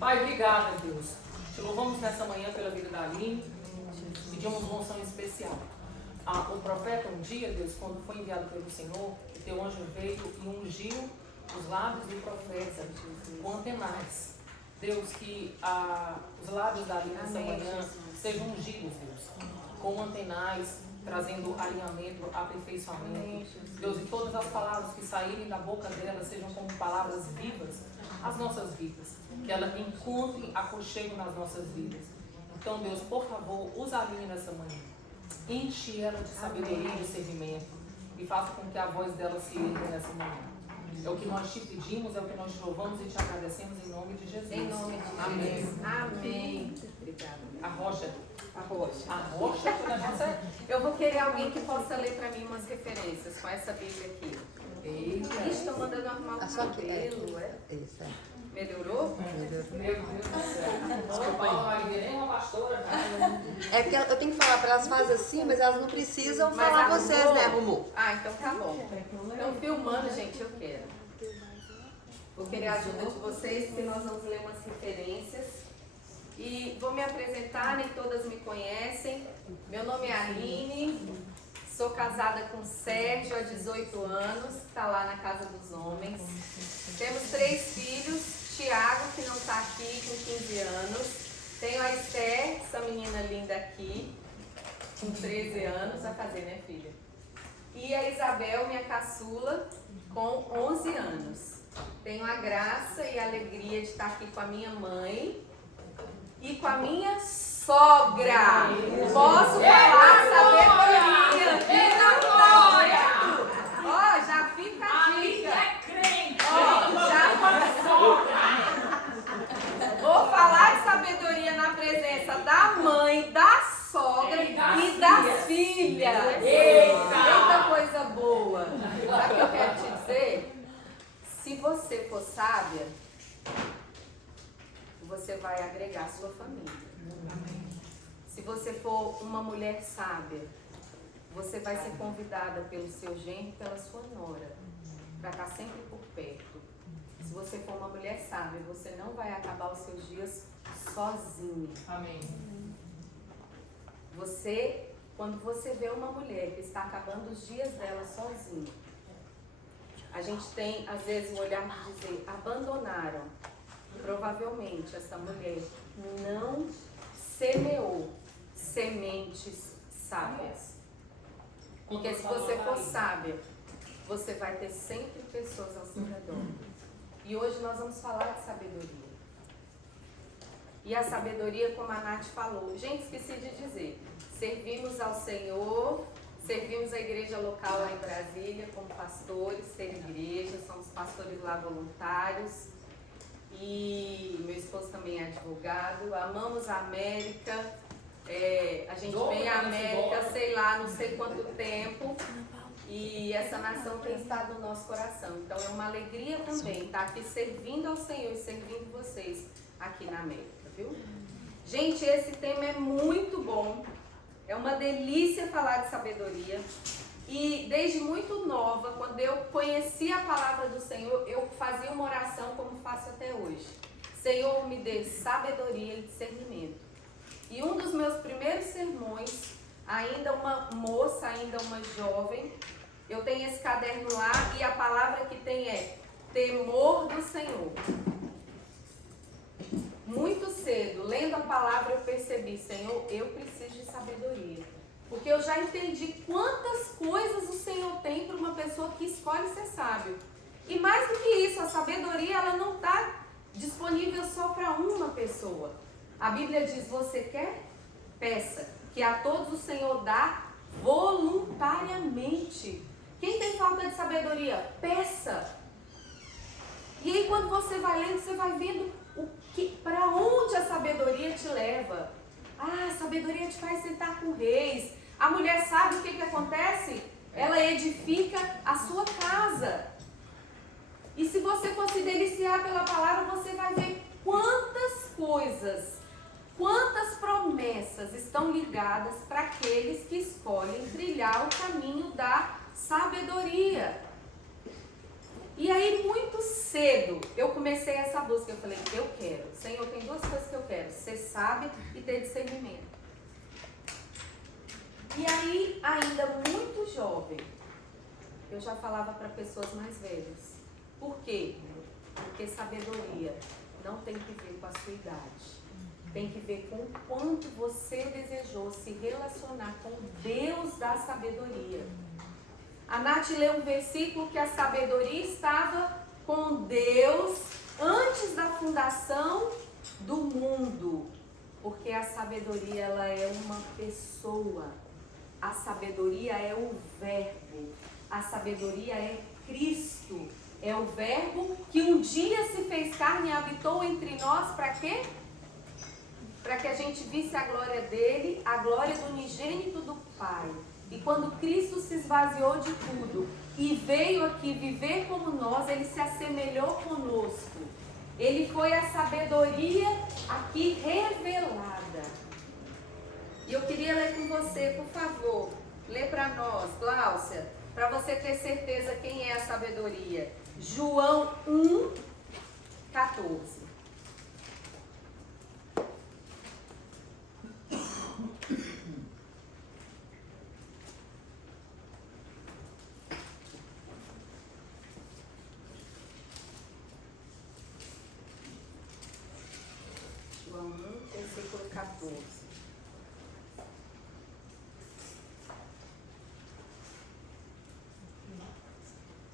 Pai, obrigada, Deus. Te louvamos nessa manhã pela vida da Aline. Pedimos uma unção especial. O profeta, um dia, Deus, quando foi enviado pelo Senhor, o teu anjo veio e ungiu os lábios do profeta com antenais. Deus, que os lábios da Aline nessa manhã sejam ungidos, Deus, com antenais, trazendo alinhamento, aperfeiçoamento. Deus, e todas as palavras que saírem da boca dela sejam como palavras vivas às nossas vidas. Que ela encontre aconchego nas nossas vidas. Então, Deus, por favor, usa a Aline nessa manhã. Enche ela de sabedoria e de servimento. E faça com que a voz dela se erga nessa manhã. É o que nós te pedimos, é o que nós te louvamos e te agradecemos em nome de Jesus. Em nome de Amém. Jesus. Amém. Obrigada. A rocha. A rocha. A rocha que o negócio é. Eu vou querer alguém que possa ler para mim umas referências com essa Bíblia aqui. Eita. Estou mandando arrumar o cabelo, é? Isso, é. Melhorou? Meu Deus do céu. Desculpa aí. Não vai ver nem uma pastora. É porque eu tenho que falar para elas fazem assim, mas elas não precisam Mas falar arrumou? vocês, né, arrumou? Ah, então tá bom. Então, filmando, gente, eu quero. Vou querer a ajuda de vocês, porque nós vamos ler umas referências. E vou me apresentar, nem todas me conhecem. Meu nome é Aline, sou casada com Sérgio há 18 anos, está lá na Casa dos Homens. Temos 3 filhos, Tiago, que não está aqui, com 15 anos. Tenho a Esther, essa menina linda aqui, com 13 anos, vai fazer, né, filha? E a Isabel, minha caçula, com 11 anos. Tenho a graça e a alegria de estar aqui com a minha mãe e com a minha sogra. Posso falar sabedoria aqui na glória? Ó, já fica a dica. Ó, já começou. Vou falar de sabedoria na presença da mãe, da sogra e das filhas. Eita coisa boa. Sabe o que eu quero te dizer? Se você for sábia, você vai agregar a sua família. Se você for uma mulher sábia, você vai ser convidada pelo seu genro e pela sua nora para estar sempre por perto. Se você for uma mulher sábia, você não vai acabar os seus dias sozinha. Amém. Quando você vê uma mulher que está acabando os dias dela sozinha, a gente tem, às vezes, o olhar de dizer, abandonaram. Provavelmente, essa mulher não semeou sementes sábias. Porque se você for sábia, você vai ter sempre pessoas ao seu redor. E hoje nós vamos falar de sabedoria. E a sabedoria, como a Nath falou, gente, esqueci de dizer, servimos ao Senhor, servimos a igreja local lá em Brasília como pastores, ser igreja, somos pastores lá voluntários. E meu esposo também é advogado, amamos a América, a gente vem à América, sei lá, não sei quanto tempo, e essa nação tem estado no nosso coração. Então é uma alegria também estar aqui servindo ao Senhor e servindo vocês aqui na América, viu? Gente, esse tema é muito bom, é uma delícia falar de sabedoria. E desde muito nova, quando eu conheci a palavra do Senhor, eu fazia uma oração como faço até hoje. Senhor, me dê sabedoria e discernimento. E um dos meus primeiros sermões, ainda uma moça, ainda uma jovem, eu tenho esse caderno lá e a palavra que tem é temor do Senhor. Muito cedo, lendo a palavra, eu percebi, Senhor, eu preciso de sabedoria. Porque eu já entendi quantas coisas o Senhor tem para uma pessoa que escolhe ser sábio. E mais do que isso, a sabedoria ela não está disponível só para uma pessoa. A Bíblia diz, você quer? Peça. Que a todos o Senhor dá voluntariamente. Quem tem falta de sabedoria? Peça. E aí quando você vai lendo, você vai vendo para onde a sabedoria te leva. Ah, a sabedoria te faz sentar com reis. A mulher sabe o que acontece? Ela edifica a sua casa. E se você for se deliciar pela palavra, você vai ver quantas coisas, quantas promessas estão ligadas para aqueles que escolhem trilhar o caminho da sabedoria. E aí, muito cedo, eu comecei essa busca. Eu falei, eu quero. Senhor, tem sabe? E ter discernimento. E aí, ainda muito jovem, eu já falava para pessoas mais velhas. Por quê? Porque sabedoria não tem que ver com a sua idade. Tem que ver com o quanto você desejou se relacionar com o Deus da sabedoria. A Nath leu um versículo que a sabedoria estava com Deus antes da fundação do mundo. Porque a sabedoria, ela é uma pessoa. A sabedoria é o Verbo. A sabedoria é Cristo. É o Verbo que um dia se fez carne e habitou entre nós para quê? Para que a gente visse a glória dele, a glória do unigênito do Pai. E quando Cristo se esvaziou de tudo e veio aqui viver como nós, ele se assemelhou conosco. Ele foi a sabedoria aqui revelada. E eu queria ler com você, por favor. Lê para nós, Gláucia, para você ter certeza quem é a sabedoria. João 1:14. João 1, versículo 14.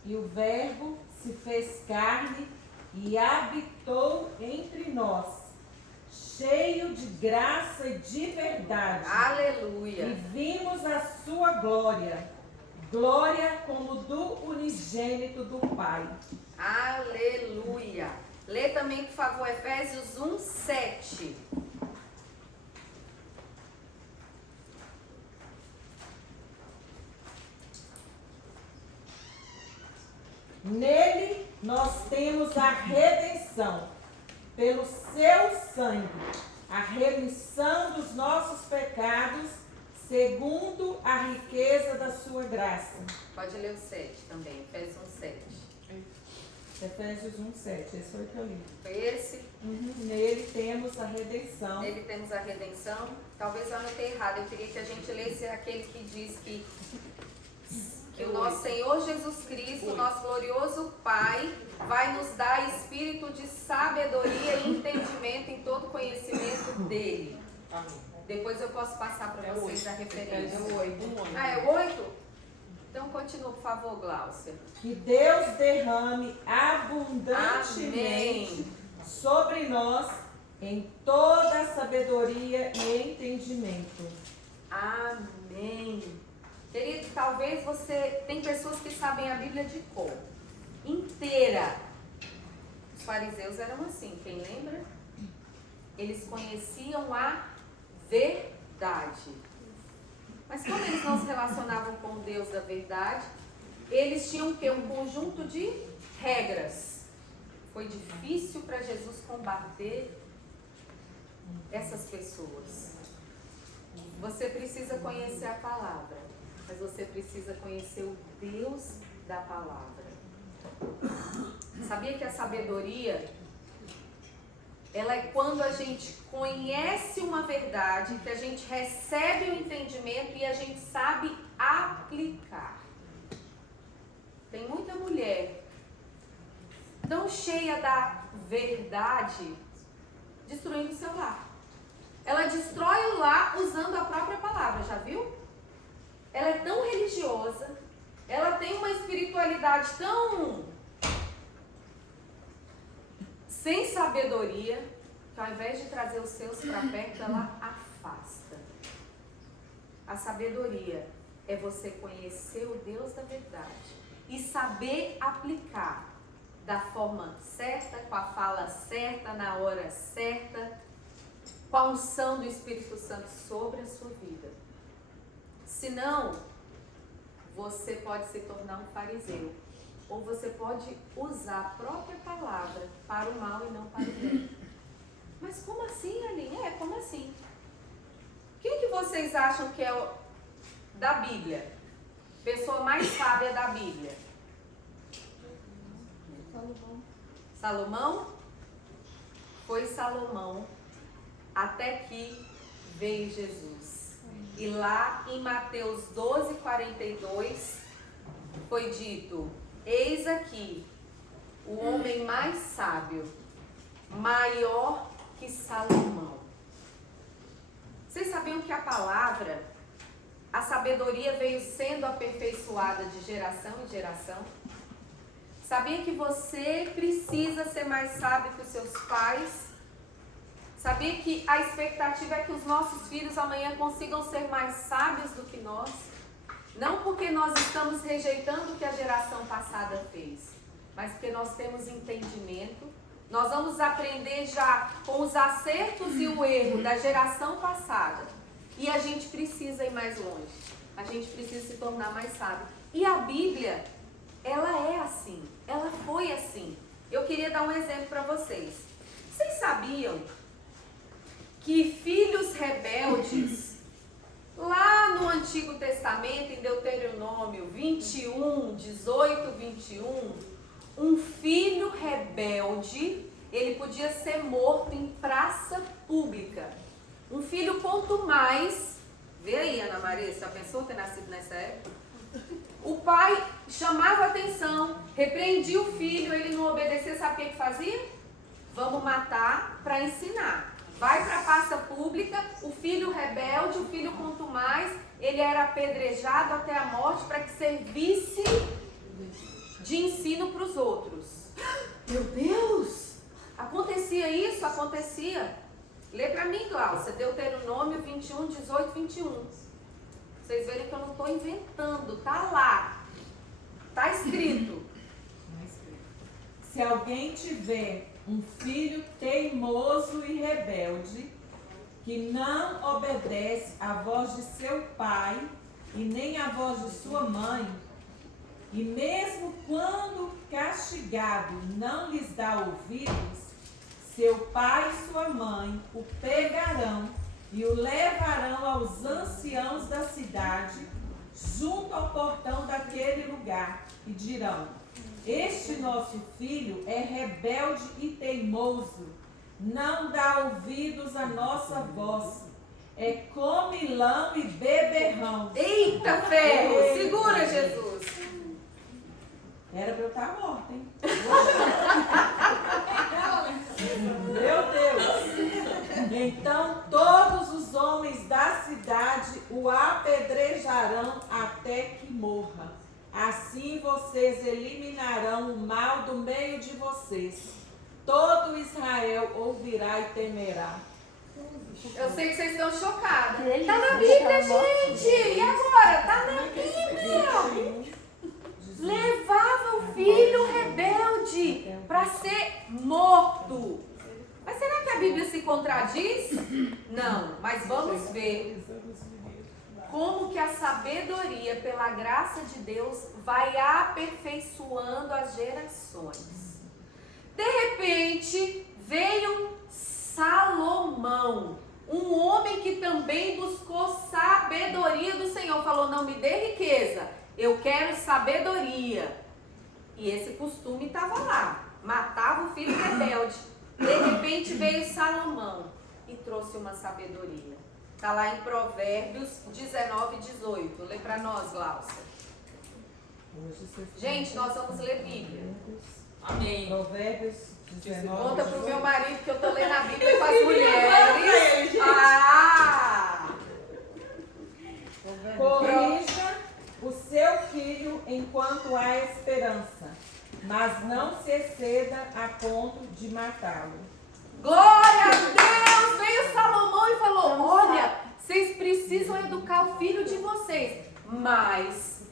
E o Verbo se fez carne e habitou entre nós, cheio de graça e de verdade. Aleluia. E vimos a sua glória, glória como do unigênito do Pai. Aleluia. Lê também, por favor, Efésios 1:7. Nele nós temos a redenção, pelo seu sangue, a remissão dos nossos pecados, segundo a riqueza da sua graça. Pode ler o 7 também, Efésios 1:7. Efésios 1:7, esse foi o que eu li. Foi esse? Nele temos a redenção. Nele temos a redenção. Talvez eu anotei errado. Eu queria que a gente lesse aquele que diz que o nosso Senhor Jesus Cristo, nosso glorioso Pai, vai nos dar espírito de sabedoria e entendimento em todo conhecimento dele. Depois eu posso passar para vocês a referência. Ah, é o 8? Então continua, por favor, Gláucia. Que Deus derrame abundantemente sobre nós em toda sabedoria e entendimento. Amém. Querido, talvez você... Tem pessoas que sabem a Bíblia de cor inteira. Os fariseus eram assim, quem lembra? Eles conheciam a verdade. Mas como eles não se relacionavam com o Deus da verdade, eles tinham o quê? Um conjunto de regras. Foi difícil para Jesus combater essas pessoas. Você precisa conhecer a palavra, mas você precisa conhecer o Deus da palavra. Sabia que a sabedoria, ela é quando a gente conhece uma verdade, que a gente recebe o entendimento e a gente sabe aplicar. Tem muita mulher tão cheia da verdade, destruindo o seu lar. Ela destrói o lar usando a própria palavra, já viu? Ela é tão religiosa, ela tem uma espiritualidade tão sem sabedoria, que ao invés de trazer os seus para perto, ela afasta. A sabedoria é você conhecer o Deus da verdade e saber aplicar da forma certa, com a fala certa, na hora certa, com a unção do Espírito Santo sobre a sua vida. Senão, você pode se tornar um fariseu. Ou você pode usar a própria palavra para o mal e não para o bem. Mas como assim, Aline? Como assim? Quem que vocês acham que é o da Bíblia? Pessoa mais sábia da Bíblia? Salomão? Foi Salomão até que veio Jesus. E lá em Mateus 12:42 foi dito: eis aqui o homem mais sábio, maior que Salomão. Vocês sabiam que a palavra, a sabedoria veio sendo aperfeiçoada de geração em geração? Sabia que você precisa ser mais sábio que os seus pais? Sabia que a expectativa é que os nossos filhos amanhã consigam ser mais sábios do que nós? Não porque nós estamos rejeitando o que a geração passada fez, mas porque nós temos entendimento. Nós vamos aprender já com os acertos e o erro da geração passada. E a gente precisa ir mais longe. A gente precisa se tornar mais sábio. E a Bíblia, ela é assim. Ela foi assim. Eu queria dar um exemplo para vocês. Vocês sabiam que filhos rebeldes, lá no Antigo Testamento, em Deuteronômio 21, 18, 21, um filho rebelde, ele podia ser morto em praça pública. Um filho contumaz, vê aí, Ana Maria, você já pensou ter nascido nessa época? O pai chamava atenção, repreendia o filho, ele não obedecia, sabe o que fazia? Vamos matar para ensinar. Vai para a praça pública, o filho rebelde, o filho contumaz, ele era apedrejado até a morte para que servisse de ensino para os outros. Meu Deus! Acontecia isso? Acontecia. Lê para mim, Glaucia, Deuteronômio 21, 18, 21. Vocês verem que eu não estou inventando, tá lá. Tá escrito. Se alguém tiver um filho teimoso e rebelde, que não obedece à voz de seu pai e nem à voz de sua mãe, e mesmo quando castigado não lhes dá ouvidos, seu pai e sua mãe o pegarão e o levarão aos anciãos da cidade, junto ao portão daquele lugar, e dirão: este nosso filho é rebelde e teimoso, não dá ouvidos à nossa voz, é comilão e beberrão. Eita ferro! Segura, Jesus! Era para eu estar morta, hein? Meu Deus! Então todos os homens da cidade o apedrejarão até que morra. Assim vocês eliminarão o mal do meio de vocês. Todo Israel ouvirá e temerá. Eu sei que vocês estão chocados. Tá na Bíblia, gente! E agora? Tá na Bíblia! Levava o filho rebelde para ser morto. Mas será que a Bíblia se contradiz? Não, mas vamos ver como que a sabedoria, pela graça de Deus, vai aperfeiçoando as gerações. De repente, veio Salomão, um homem que também buscou sabedoria do Senhor. Falou: não me dê riqueza, eu quero sabedoria. E esse costume estava lá, matava o filho rebelde. De repente veio Salomão e trouxe uma sabedoria. Está lá em Provérbios 19, 18. Lê para nós, Glaucia. Gente, nós vamos ler Bíblia. Amém. Provérbios 19. Conta pro meu marido que eu tô lendo a Bíblia com as mulheres. Ah! Corrija o seu filho enquanto há esperança, mas não se exceda a ponto de matá-lo. Glória a Deus! Veio Salomão e falou: olha, vocês precisam educar o filho de vocês, mas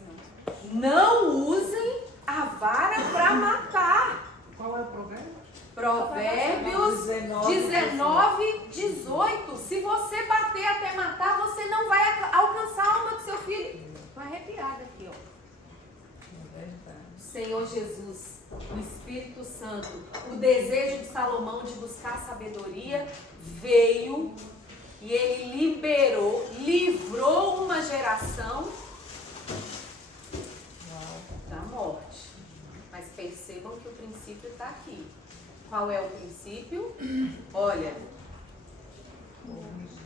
não usem a vara para matar. Qual é o provérbio? Provérbios 19, 18. Se você bater até matar, você não vai alcançar a alma do seu filho. Estou arrepiada aqui, ó. Senhor Jesus, o Espírito Santo, o desejo de Salomão de buscar sabedoria veio e ele livrou uma geração da morte. Mas percebam que o princípio está aqui. Qual é o princípio? Olha,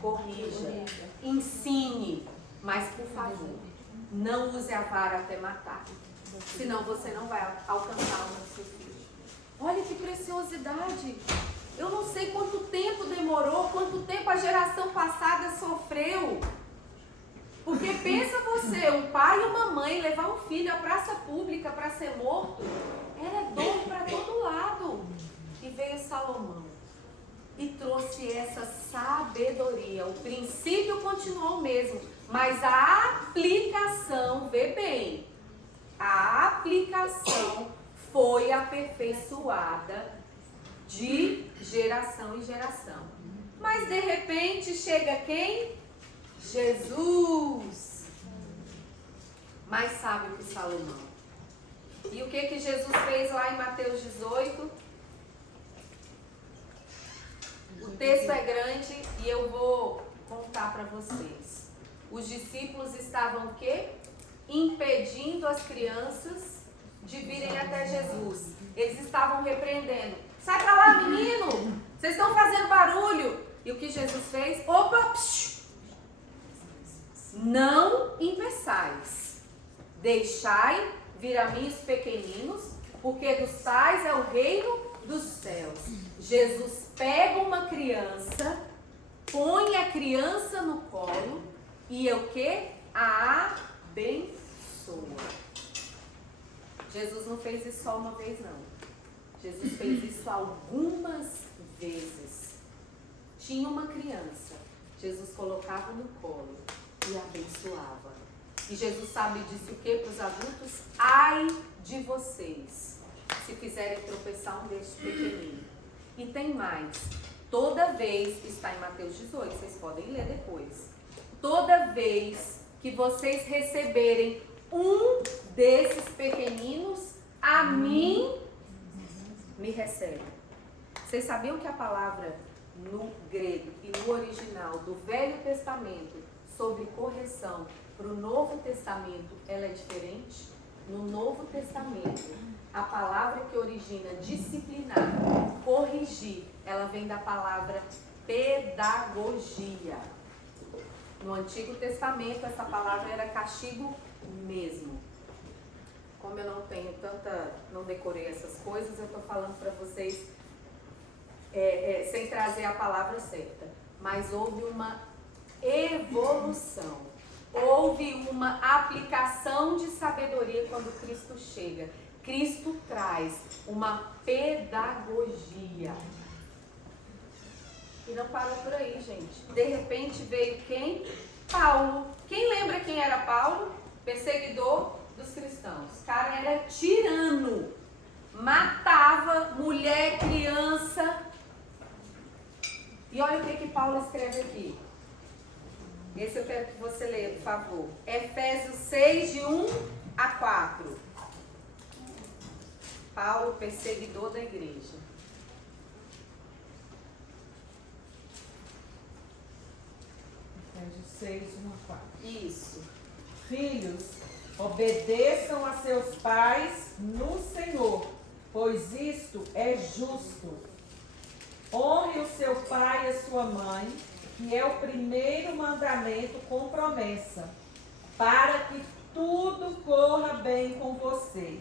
corrija, ensine, mas por favor, não use a vara até matar, senão você não vai alcançar o seu filho. Olha que preciosidade! Eu não sei quanto tempo demorou, quanto tempo a geração passada sofreu. Porque pensa você, um pai e uma mãe levar um filho à praça pública para ser morto, era dor para todo lado. E veio Salomão e trouxe essa sabedoria. O princípio continuou o mesmo, mas a aplicação, vê bem, a aplicação foi aperfeiçoada de geração em geração. Mas de repente chega quem? Jesus. Mais sábio que Salomão. E o que Jesus fez lá em Mateus 18? O texto é grande e eu vou contar para vocês. Os discípulos estavam o quê? Impedindo as crianças de virem até Jesus. Eles estavam repreendendo. Sai pra lá, menino! Vocês estão fazendo barulho. E o que Jesus fez? Opa! Psh, não impeçais. Deixai vir a mim os pequeninos, porque dos tais é o reino dos céus. Jesus pega uma criança, põe a criança no colo e é o que? A abençoa. Jesus não fez isso só uma vez, não. Jesus fez isso algumas vezes. Tinha uma criança, Jesus colocava no colo e abençoava. E Jesus sabe disso o que para os adultos? Ai de vocês, se fizerem tropeçar um destes pequeninos. E tem mais. Toda vez, está em Mateus 18, vocês podem ler depois. Toda vez que vocês receberem um desses pequeninos, a mim me recebe. Vocês sabiam que a palavra no grego e no original do Velho Testamento sobre correção para o Novo Testamento, ela é diferente? No Novo Testamento, a palavra que origina disciplinar, corrigir, ela vem da palavra pedagogia. No Antigo Testamento, essa palavra era castigo mesmo. Como eu não decorei essas coisas, eu estou falando para vocês sem trazer a palavra certa. Mas houve uma evolução, houve uma aplicação de sabedoria quando Cristo chega. Cristo traz uma pedagogia. E não para por aí, gente. De repente veio quem? Paulo. Quem lembra quem era Paulo? Perseguidor dos cristãos. O cara era tirano. Matava mulher, criança. E olha o que Paulo escreve aqui. Esse eu quero que você leia, por favor. Efésios 6, de 1 a 4. Paulo, perseguidor da igreja. Efésios 6, 1 a 4. Isso. Filhos, obedeçam a seus pais no Senhor, pois isto é justo. Honre o seu pai e a sua mãe, que é o primeiro mandamento com promessa, para que tudo corra bem com você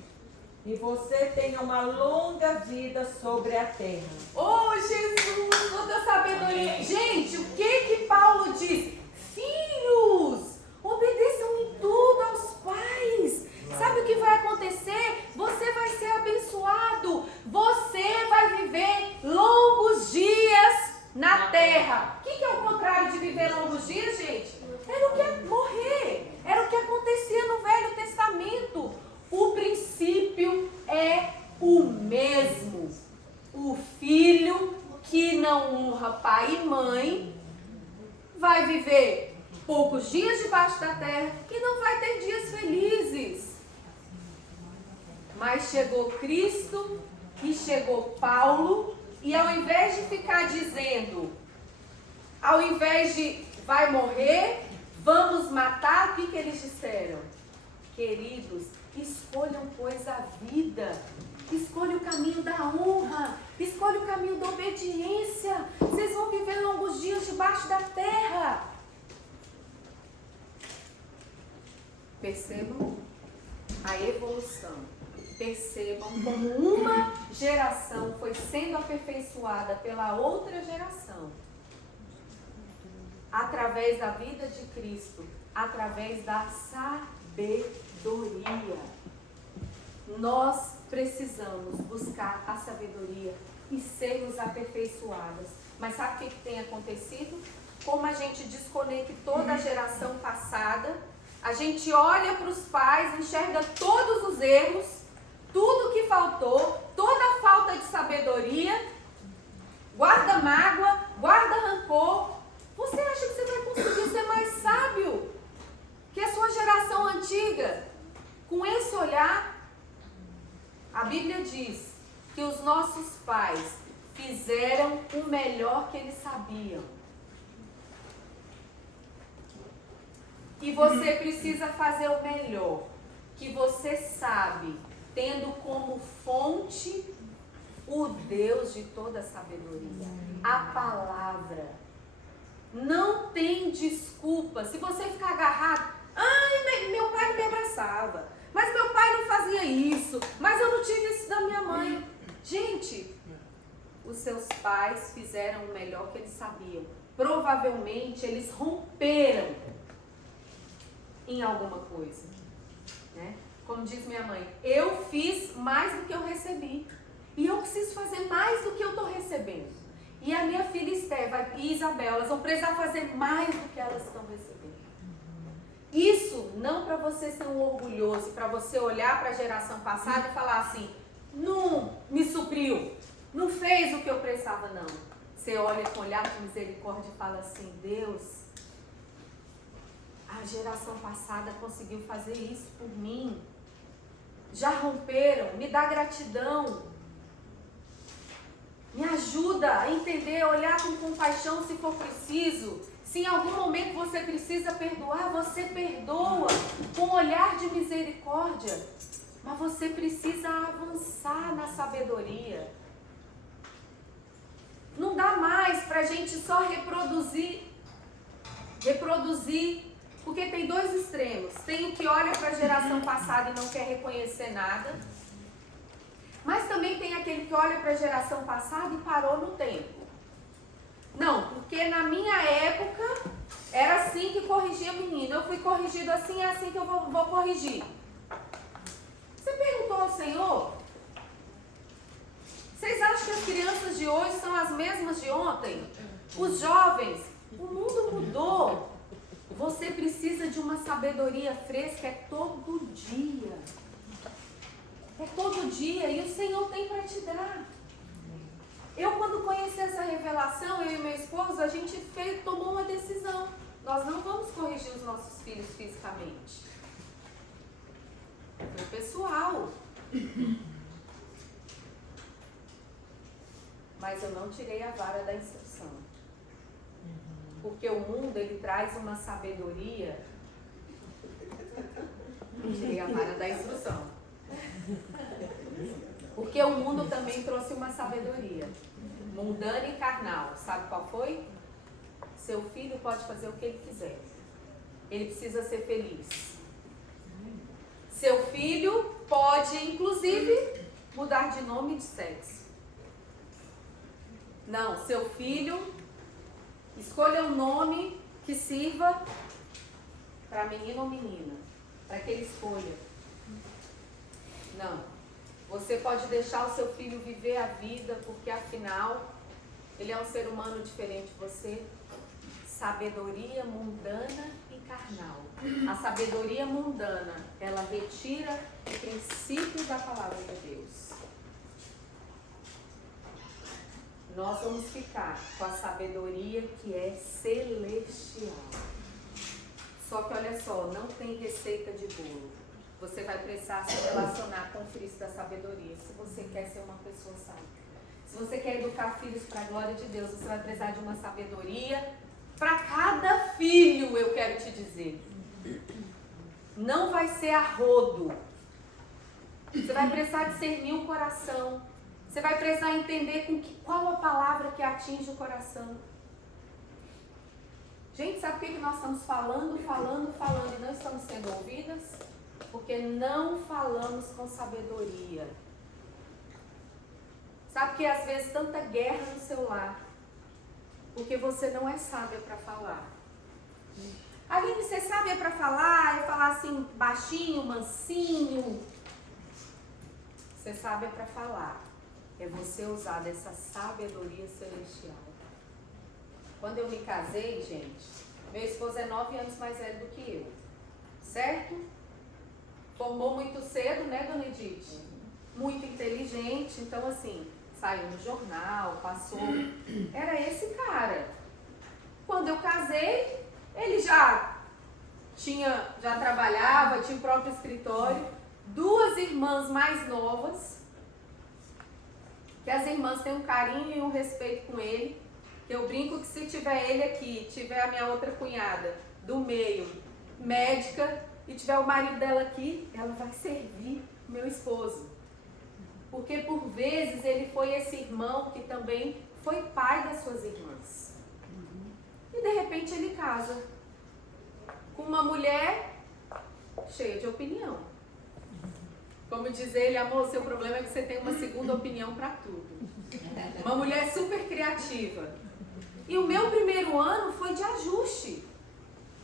e você tenha uma longa vida sobre a terra. Oh, Jesus, toda sabedoria. Gente, o que Paulo diz? Filhos, obedeçam em tudo aos pais. Sabe o que vai acontecer? Você vai ser abençoado. Você vai viver longos dias na terra. O que é o contrário de viver longos dias, gente? Era o que é morrer. Era o que acontecia no Velho Testamento. O princípio é o mesmo. O filho que não honra pai e mãe vai viver poucos dias debaixo da terra e não vai ter dias felizes. Mas chegou Cristo e chegou Paulo, e ao invés de ficar dizendo, ao invés de vai morrer, vamos matar, o que eles disseram? Queridos, escolham, pois, a vida. Escolha o caminho da honra. Escolha o caminho da obediência. Vocês vão viver longos dias debaixo da terra. Percebam a evolução. Percebam como uma geração foi sendo aperfeiçoada pela outra geração. Através da vida de Cristo, através da sabedoria. Nós precisamos buscar a sabedoria e sermos aperfeiçoadas. Mas sabe o que tem acontecido? Como a gente desconectou da geração passada, a gente olha para os pais, enxerga todos os erros, tudo que faltou, toda a falta de sabedoria, guarda mágoa, guarda rancor. Você acha que você vai conseguir ser mais sábio que a sua geração antiga? Com esse olhar, a Bíblia diz que os nossos pais fizeram o melhor que eles sabiam. E você precisa fazer o melhor que você sabe, tendo como fonte o Deus de toda sabedoria, a palavra. Não tem desculpa. Se você ficar agarrado, ai, meu pai não me abraçava, mas meu pai não fazia isso, mas eu não tive isso da minha mãe. Gente, os seus pais fizeram o melhor que eles sabiam. Provavelmente eles romperam em alguma coisa, né? Como diz minha mãe, eu fiz mais do que eu recebi. E eu preciso fazer mais do que eu estou recebendo. E a minha filha Esteva e Isabel, elas vão precisar fazer mais do que elas estão recebendo. Isso não para você ser um orgulhoso, para você olhar para a geração passada e falar assim, não me supriu, não fez o que eu precisava, não. Você olha com olhar de misericórdia e fala assim, Deus, a geração passada conseguiu fazer isso por mim. Já romperam, me dá gratidão. Me ajuda a entender, a olhar com compaixão se for preciso. Se em algum momento você precisa perdoar, você perdoa com um olhar de misericórdia. Mas você precisa avançar na sabedoria. Não dá mais para a gente só reproduzir, porque tem dois extremos. Tem o que olha para a geração passada e não quer reconhecer nada. Mas também tem aquele que olha para a geração passada e parou no tempo. Não, porque na minha época era assim que corrigia menino. Eu fui corrigido assim, é assim que eu vou corrigir. Você perguntou ao Senhor? Vocês acham que as crianças de hoje são as mesmas de ontem? Os jovens? O mundo mudou. Você precisa de uma sabedoria fresca, é todo dia. É todo dia e o Senhor tem para te dar. Eu, quando conheci essa revelação, eu e meu esposo, a gente tomou uma decisão. Nós não vamos corrigir os nossos filhos fisicamente. É pessoal. Mas eu não tirei a vara da instrução. Porque o mundo, ele traz uma sabedoria. Não tirei a vara da instrução. Porque o mundo também trouxe uma sabedoria mundana e carnal. Sabe qual foi? Seu filho pode fazer o que ele quiser. Ele precisa ser feliz. Seu filho pode, inclusive, mudar de nome e de sexo. Não, seu filho escolha um nome que sirva para menino ou menina, para que ele escolha. Não. Você pode deixar o seu filho viver a vida, porque afinal, ele é um ser humano diferente de você. Sabedoria mundana e carnal. A sabedoria mundana, ela retira o princípio da palavra de Deus. Nós vamos ficar com a sabedoria que é celestial. Só que olha só, não tem receita de bolo. Você vai precisar se relacionar com o Cristo da sabedoria. Se você quer ser uma pessoa sábia. Se você quer educar filhos para a glória de Deus, você vai precisar de uma sabedoria para cada filho, eu quero te dizer. Não vai ser a rodo. Você vai precisar discernir o coração. Você vai precisar entender qual a palavra que atinge o coração. Gente, sabe por que nós estamos falando e não estamos sendo ouvidas? Porque não falamos com sabedoria. Sabe que às vezes tanta guerra no seu lar, porque você não é sábia para falar. Aline, você é sábia para falar? É falar assim, baixinho, mansinho. Você é sábia para falar. É você usar dessa sabedoria celestial. Quando eu me casei, gente, meu esposo é 9 anos mais velho do que eu. Certo? Formou muito cedo, né, dona Edith? Muito inteligente. Então, assim, saiu no jornal, passou. Era esse cara. Quando eu casei, ele já trabalhava, tinha o próprio escritório. 2 irmãs mais novas, que as irmãs têm um carinho e um respeito com ele. Eu brinco que se tiver ele aqui, tiver a minha outra cunhada do meio, médica, e tiver o marido dela aqui, ela vai servir meu esposo. Porque por vezes ele foi esse irmão que também foi pai das suas irmãs. E de repente ele casa com uma mulher cheia de opinião. Como diz ele, amor, seu problema é que você tem uma segunda opinião para tudo. Uma mulher super criativa. E o meu primeiro ano foi de ajuste.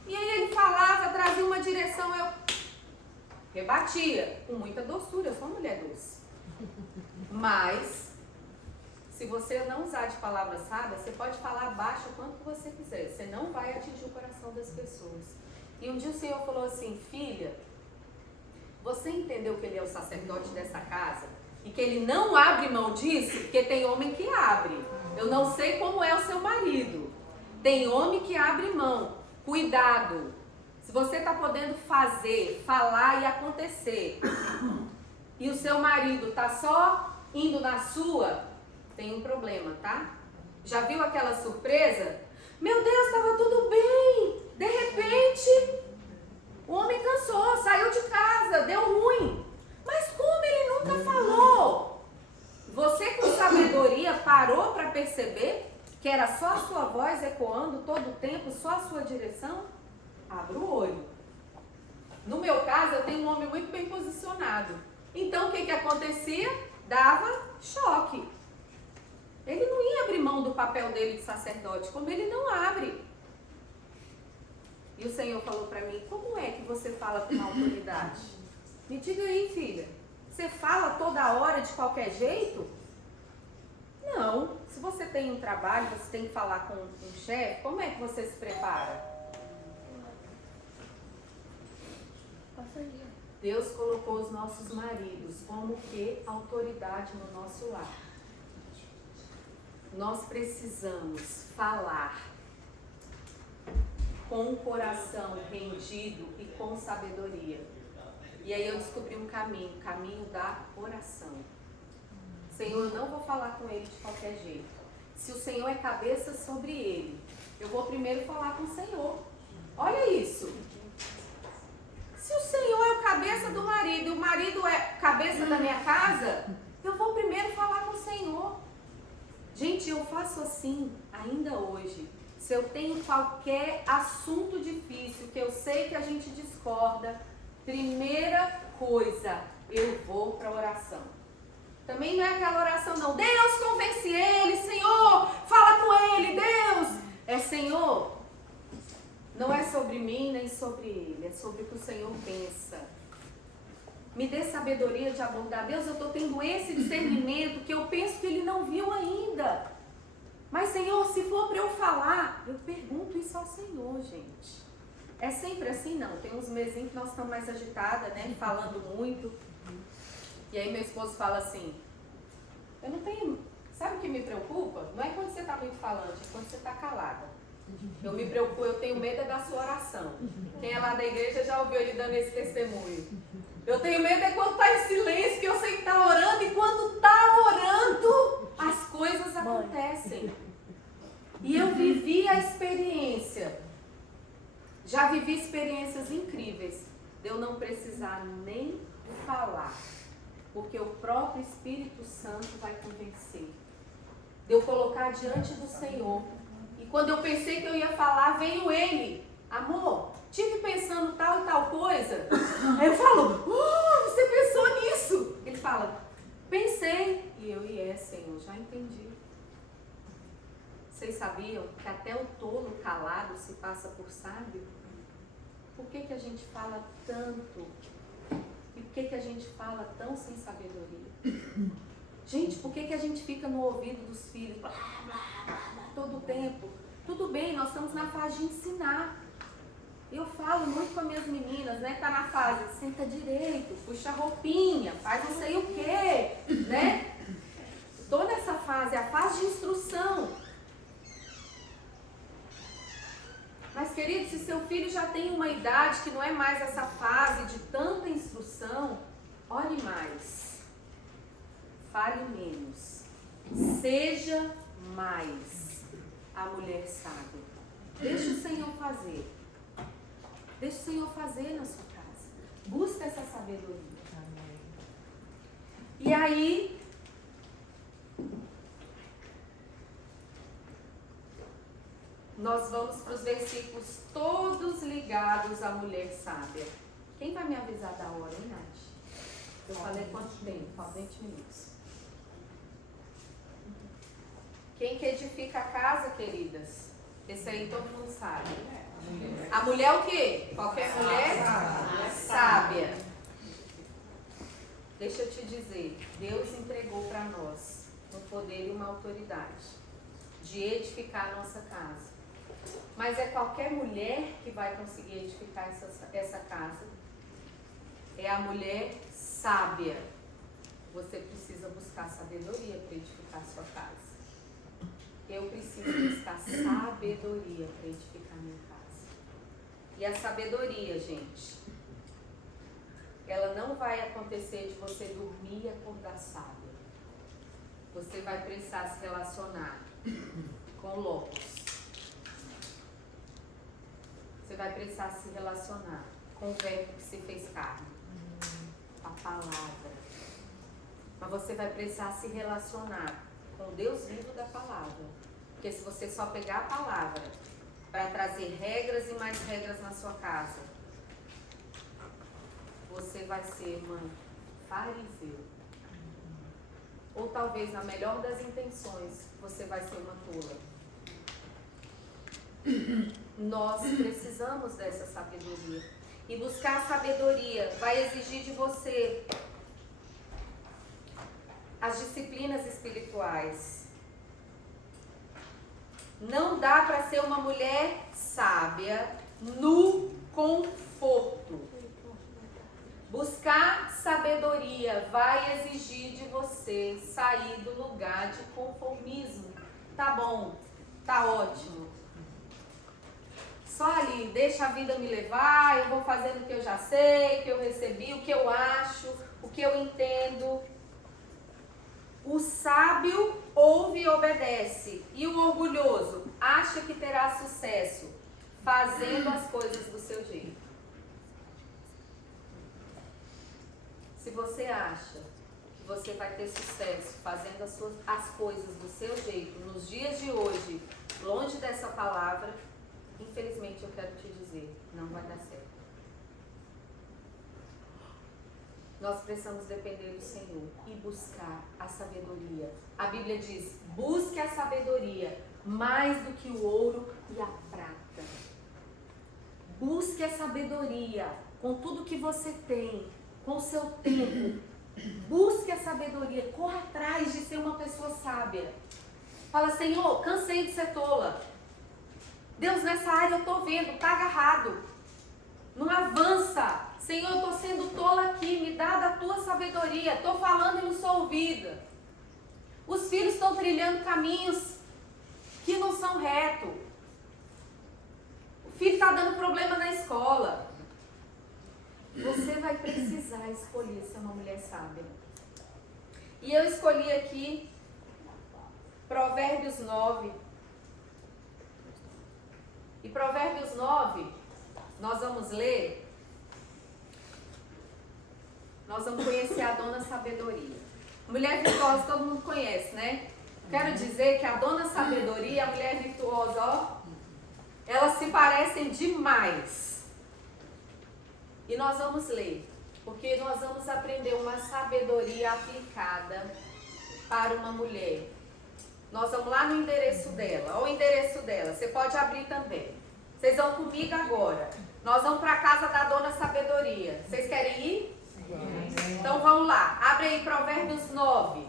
E aí ele falava, trazia uma direção, eu rebatia com muita doçura, eu sou uma mulher doce. Mas, se você não usar de palavras sábias, você pode falar baixo o quanto você quiser. Você não vai atingir o coração das pessoas. E um dia o Senhor falou assim, filha, você entendeu que ele é o sacerdote dessa casa? E que ele não abre mão disso? Porque tem homem que abre. Eu não sei como é o seu marido. Tem homem que abre mão. Cuidado. Se você está podendo fazer, falar e acontecer, e o seu marido está só indo na sua, tem um problema, tá? Já viu aquela surpresa? Meu Deus, estava tudo bem. De repente, o homem cansou, saiu de casa, deu ruim. Mas como ele nunca falou? Você com sabedoria parou para perceber que era só a sua voz ecoando todo o tempo, só a sua direção? Abra o olho. No meu caso, eu tenho um homem muito bem posicionado. Então, o que acontecia? Dava choque. Ele não ia abrir mão do papel dele de sacerdote, como ele não abre. E o Senhor falou para mim, como é que você fala com autoridade? Me diga aí, filha. Você fala toda hora de qualquer jeito? Não. Se você tem um trabalho, você tem que falar com um chefe, como é que você se prepara? Deus colocou os nossos maridos como que autoridade no nosso lar. Nós precisamos falar com o coração rendido e com sabedoria. E aí eu descobri um caminho, o caminho da oração. Senhor, eu não vou falar com ele de qualquer jeito. Se o Senhor é cabeça sobre ele, eu vou primeiro falar com o Senhor. Olha isso. Se o Senhor é o cabeça do marido e o marido é cabeça da minha casa, eu vou primeiro falar com o Senhor. Gente, eu faço assim ainda hoje. Se eu tenho qualquer assunto difícil, que eu sei que a gente discorda, primeira coisa, eu vou para a oração. Também não é aquela oração não, Deus convence ele, Senhor, fala com ele, Deus. É Senhor, não é sobre mim nem sobre ele, é sobre o que o Senhor pensa. Me dê sabedoria de abordar. Deus, eu estou tendo esse discernimento que eu penso que ele não viu ainda. Mas, Senhor, se for para eu falar, eu pergunto isso ao Senhor, gente. É sempre assim? Não. Tem uns mesinhos que nós estamos mais agitadas, né? Falando muito. E aí meu esposo fala assim, eu não tenho... Sabe o que me preocupa? Não é quando você está muito falante, é quando você está calada. Eu me preocupo, eu tenho medo da sua oração. Quem é lá da igreja já ouviu ele dando esse testemunho. Eu tenho medo é quando está em silêncio, que eu sei que está orando, e quando está orando, as coisas acontecem. E eu vivi a experiência. Já vivi experiências incríveis de eu não precisar nem falar. Porque o próprio Espírito Santo vai convencer. De eu colocar diante do Senhor. E quando eu pensei que eu ia falar, veio ele. Amor, tive pensando tal e tal coisa. Aí eu falo, você pensou nisso? Ele fala, pensei. E eu, Senhor, já entendi. Vocês sabiam que até o tolo calado se passa por sábio? Por que a gente fala tanto? E por que a gente fala tão sem sabedoria? Gente, por que a gente fica no ouvido dos filhos, blá, blá, blá, blá, todo o tempo? Tudo bem, nós estamos na fase de ensinar. Eu falo muito com as minhas meninas, né? Tá na fase, senta direito, puxa a roupinha, faz não sei o quê, né? Tô nessa fase, é a fase de instrução. Mas, querido, se seu filho já tem uma idade que não é mais essa fase de tanta instrução, ore mais, fale menos, seja mais a mulher sábia. Deixa o Senhor fazer. Deixa o Senhor fazer na sua casa. Busca essa sabedoria. E aí, nós vamos para os versículos todos ligados à mulher sábia. Quem vai me avisar da hora, hein, Nath? Eu falei quanto tempo? Falta 20 minutos. Quem que edifica a casa, queridas? Esse aí todo mundo sabe. A mulher o quê? Qualquer mulher? Sábia. Deixa eu te dizer, Deus entregou para nós um poder e uma autoridade de edificar a nossa casa. Mas é qualquer mulher que vai conseguir edificar essa casa. É a mulher sábia. Você precisa buscar sabedoria para edificar a sua casa. Eu preciso buscar sabedoria para edificar a minha casa. E a sabedoria, gente, ela não vai acontecer de você dormir e acordar sábia. Você vai precisar se relacionar com o Logos. Você vai precisar se relacionar com o verbo que se fez carne, a palavra. Mas você vai precisar se relacionar com o Deus vivo da palavra. Porque se você só pegar a palavra para trazer regras e mais regras na sua casa, você vai ser uma fariseu. Ou talvez, na melhor das intenções, você vai ser uma tola. Nós precisamos dessa sabedoria. E buscar a sabedoria vai exigir de você as disciplinas espirituais. Não dá para ser uma mulher sábia no conforto. Buscar sabedoria vai exigir de você sair do lugar de conformismo. Tá bom, tá ótimo. Só ali, deixa a vida me levar, eu vou fazendo o que eu já sei, o que eu recebi, o que eu acho, o que eu entendo. O sábio ouve e obedece, e o orgulhoso acha que terá sucesso fazendo as coisas do seu jeito. Se você acha que você vai ter sucesso fazendo as coisas do seu jeito nos dias de hoje, longe dessa palavra, infelizmente eu quero te dizer, não vai dar certo. Nós precisamos depender do Senhor e buscar a sabedoria. A Bíblia diz, busque a sabedoria mais do que o ouro e a prata. Busque a sabedoria com tudo que você tem, com o seu tempo. Busque a sabedoria, corra atrás de ser uma pessoa sábia. Fala, Senhor, cansei de ser tola. Deus, nessa área eu estou vendo, está agarrado. Não avança. Senhor, eu estou sendo tola aqui, me dá da tua sabedoria. Estou falando e não sou ouvida. Os filhos estão trilhando caminhos que não são retos. O filho está dando problema na escola. Você vai precisar escolher ser uma mulher sábia. E eu escolhi aqui Provérbios 9. E Provérbios 9, nós vamos ler. Nós vamos conhecer a dona sabedoria. Mulher virtuosa todo mundo conhece, né? Quero dizer que a dona sabedoria e a mulher virtuosa, ó, elas se parecem demais. E nós vamos ler, porque nós vamos aprender uma sabedoria aplicada para uma mulher. Nós vamos lá no endereço dela. Olha o endereço dela. Você pode abrir também. Vocês vão comigo agora. Nós vamos para a casa da dona sabedoria. Vocês querem ir? Então vamos lá. Abre aí Provérbios 9.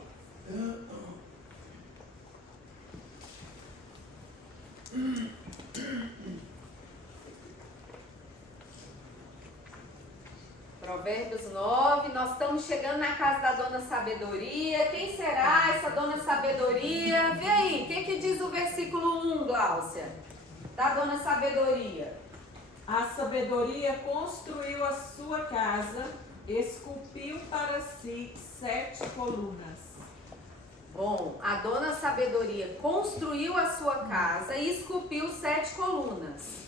Provérbios 9, nós estamos chegando na casa da dona sabedoria. Quem será essa dona sabedoria? Vê aí, o que diz o versículo 1, Gláucia? Da dona sabedoria. A sabedoria construiu a sua casa, esculpiu para si 7 colunas. Bom, a dona sabedoria construiu a sua casa e esculpiu 7 colunas.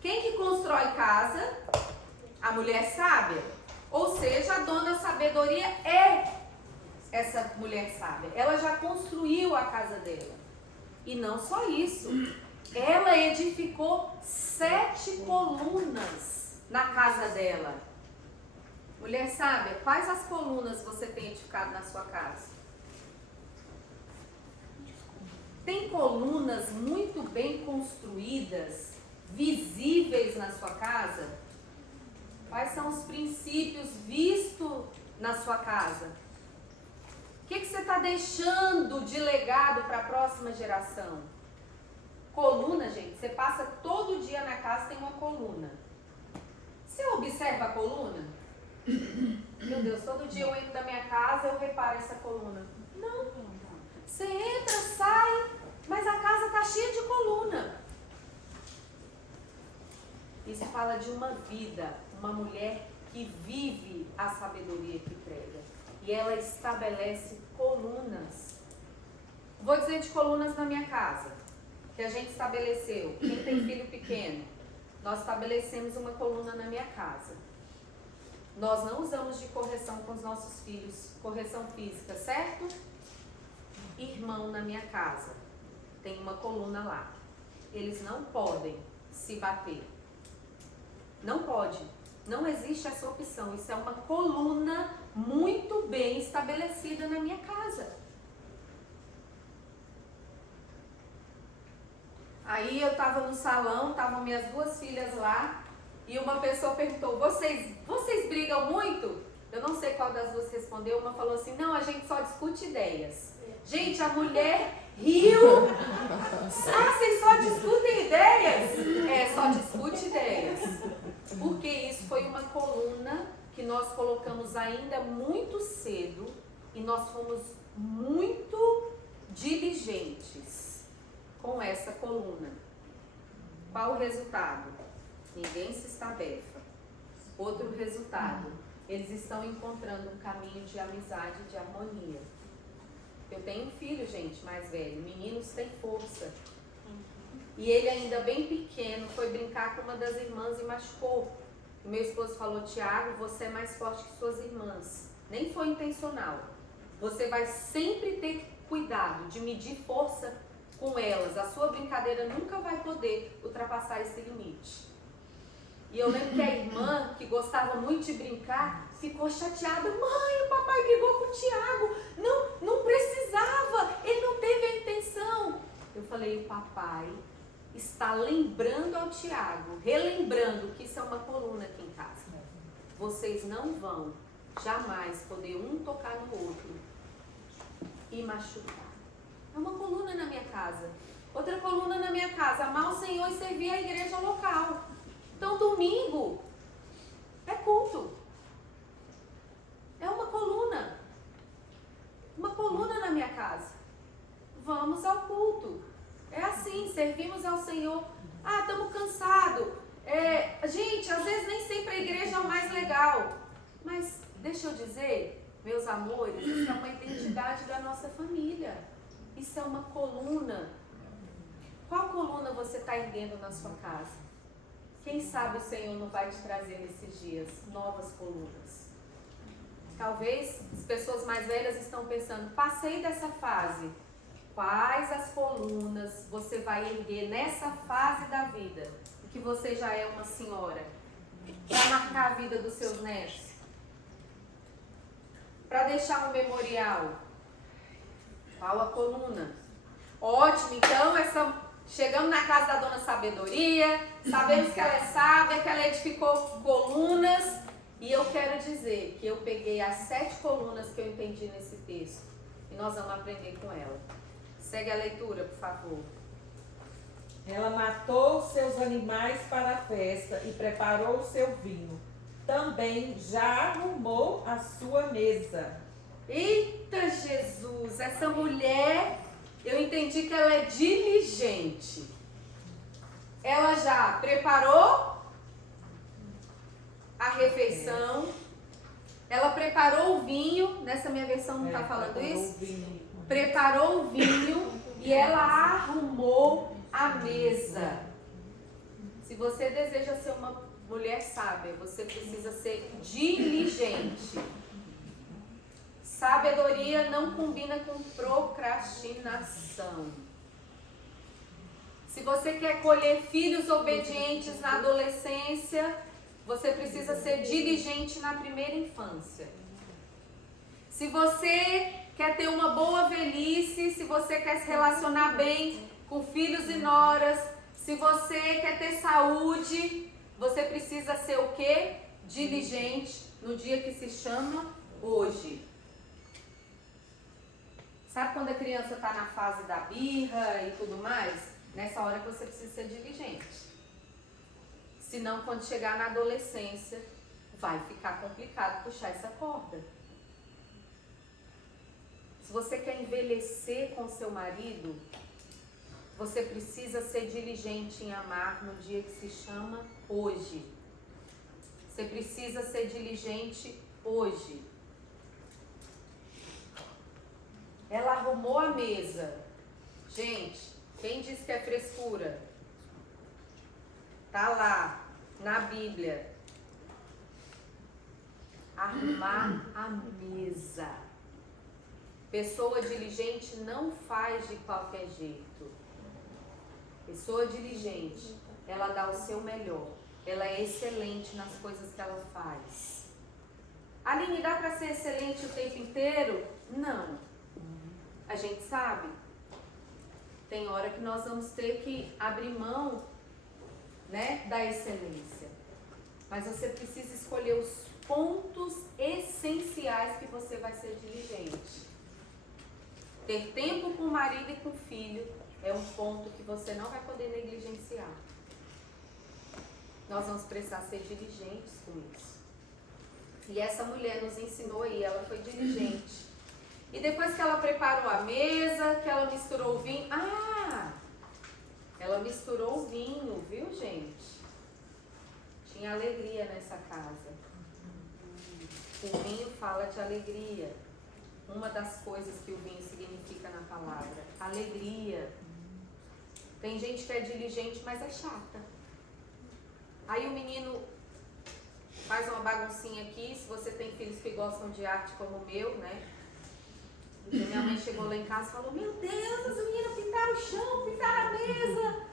Quem que constrói casa? A mulher sábia. Ou seja, a dona sabedoria é essa mulher sábia. Ela já construiu a casa dela. E não só isso. Ela edificou 7 colunas na casa dela. Mulher sábia, quais as colunas você tem edificado na sua casa? Tem colunas muito bem construídas, visíveis na sua casa? Quais são os princípios vistos na sua casa? O que você está deixando de legado para a próxima geração? Coluna, gente, você passa todo dia na casa, tem uma coluna. Você observa a coluna? Meu Deus, todo dia eu entro da minha casa, eu reparo essa coluna. Não. Você entra, sai, mas a casa está cheia de coluna. Isso fala de uma vida, uma mulher que vive a sabedoria que prega. E ela estabelece colunas. Vou dizer de colunas na minha casa, que a gente estabeleceu. Quem tem filho pequeno, nós estabelecemos uma coluna na minha casa. Nós não usamos de correção com os nossos filhos, correção física, certo? Irmão na minha casa, tem uma coluna lá. Eles não podem se bater. Não pode. Não existe essa opção. Isso é uma coluna muito bem estabelecida na minha casa. Aí eu estava no salão, estavam minhas 2 filhas lá, e uma pessoa perguntou, vocês brigam muito? Eu não sei qual das duas respondeu, uma falou assim, não, a gente só discute ideias. Gente, a mulher riu. Ah, vocês só discutem ideias? É, só discute ideias. Porque isso foi uma coluna que nós colocamos ainda muito cedo e nós fomos muito diligentes com essa coluna. Qual o resultado? Ninguém se estabefa. Outro resultado, eles estão encontrando um caminho de amizade, de harmonia. Eu tenho um filho, gente, mais velho. Meninos têm força. E ele ainda bem pequeno foi brincar com uma das irmãs e machucou. O meu esposo falou, Tiago, você é mais forte que suas irmãs. Nem foi intencional. Você vai sempre ter cuidado de medir força com elas. A sua brincadeira nunca vai poder ultrapassar esse limite. E eu lembro que a irmã, que gostava muito de brincar, ficou chateada. Mãe, o papai brigou com o Tiago. Não precisava. Ele não teve a intenção. Eu falei, o papai está lembrando ao Tiago, relembrando que isso é uma coluna aqui em casa. Vocês não vão jamais poder um tocar no outro e machucar. É uma coluna na minha casa. Outra coluna na minha casa, amar o Senhor e servir a igreja local. Então, domingo é culto. É uma coluna. Uma coluna na minha casa. Vamos ao culto. É assim, servimos ao Senhor. Ah, estamos cansados. Gente, às vezes nem sempre a igreja é o mais legal. Mas, deixa eu dizer, meus amores, isso é uma identidade da nossa família. Isso é uma coluna. Qual coluna você está erguendo na sua casa? Quem sabe o Senhor não vai te trazer nesses dias novas colunas. Talvez as pessoas mais velhas estão pensando, passei dessa fase. quais as colunas você vai erguer nessa fase da vida, em que você já é uma senhora, para marcar a vida dos seus netos, para deixar um memorial. Qual a coluna? Ótimo, então chegamos na casa da Dona Sabedoria, sabemos que ela é sábia, que ela edificou colunas, e eu quero dizer que eu peguei as 7 colunas que eu entendi nesse texto, e nós vamos aprender com ela. Segue a leitura, por favor. Ela matou seus animais para a festa e preparou o seu vinho. Também já arrumou a sua mesa. Eita Jesus, essa mulher, eu entendi que ela é diligente. Ela já preparou a refeição, ela preparou o vinho, nessa minha versão não está falando isso? Preparou o vinho e ela arrumou a mesa. Se você deseja ser uma mulher sábia, você precisa ser diligente. Sabedoria não combina com procrastinação. Se você quer colher filhos obedientes na adolescência, você precisa ser diligente na primeira infância. Se você quer ter uma boa velhice, se você quer se relacionar bem com filhos e noras, se você quer ter saúde, você precisa ser o quê? Diligente no dia que se chama hoje. Sabe quando a criança está na fase da birra e tudo mais? Nessa hora que você precisa ser diligente. Senão, quando chegar na adolescência, vai ficar complicado puxar essa corda. Se você quer envelhecer com seu marido, você precisa ser diligente em amar no dia que se chama hoje. Você precisa ser diligente hoje. Ela arrumou a mesa. Gente, quem disse que é frescura? Tá lá, na Bíblia. Arrumar a mesa. Pessoa diligente não faz de qualquer jeito. Pessoa diligente, ela dá o seu melhor. Ela é excelente nas coisas que ela faz. Aline, dá para ser excelente o tempo inteiro? Não. A gente sabe. Tem hora que nós vamos ter que abrir mão, né, da excelência. Mas você precisa escolher os pontos essenciais que você vai ser diligente. Ter tempo com o marido e com o filho é um ponto que você não vai poder negligenciar. Nós vamos precisar ser diligentes com isso. E essa mulher nos ensinou aí, ela foi diligente. E depois que ela preparou a mesa, que ela misturou o vinho... ela misturou o vinho, viu, gente? Tinha alegria nessa casa. O vinho fala de alegria. Uma das coisas que o vinho significa na palavra. Alegria. Tem gente que é diligente, mas é chata. Aí o menino faz uma baguncinha aqui. Se você tem filhos que gostam de arte como o meu, né? E minha mãe chegou lá em casa e falou: meu Deus, as meninas pintaram o chão, pintaram a mesa.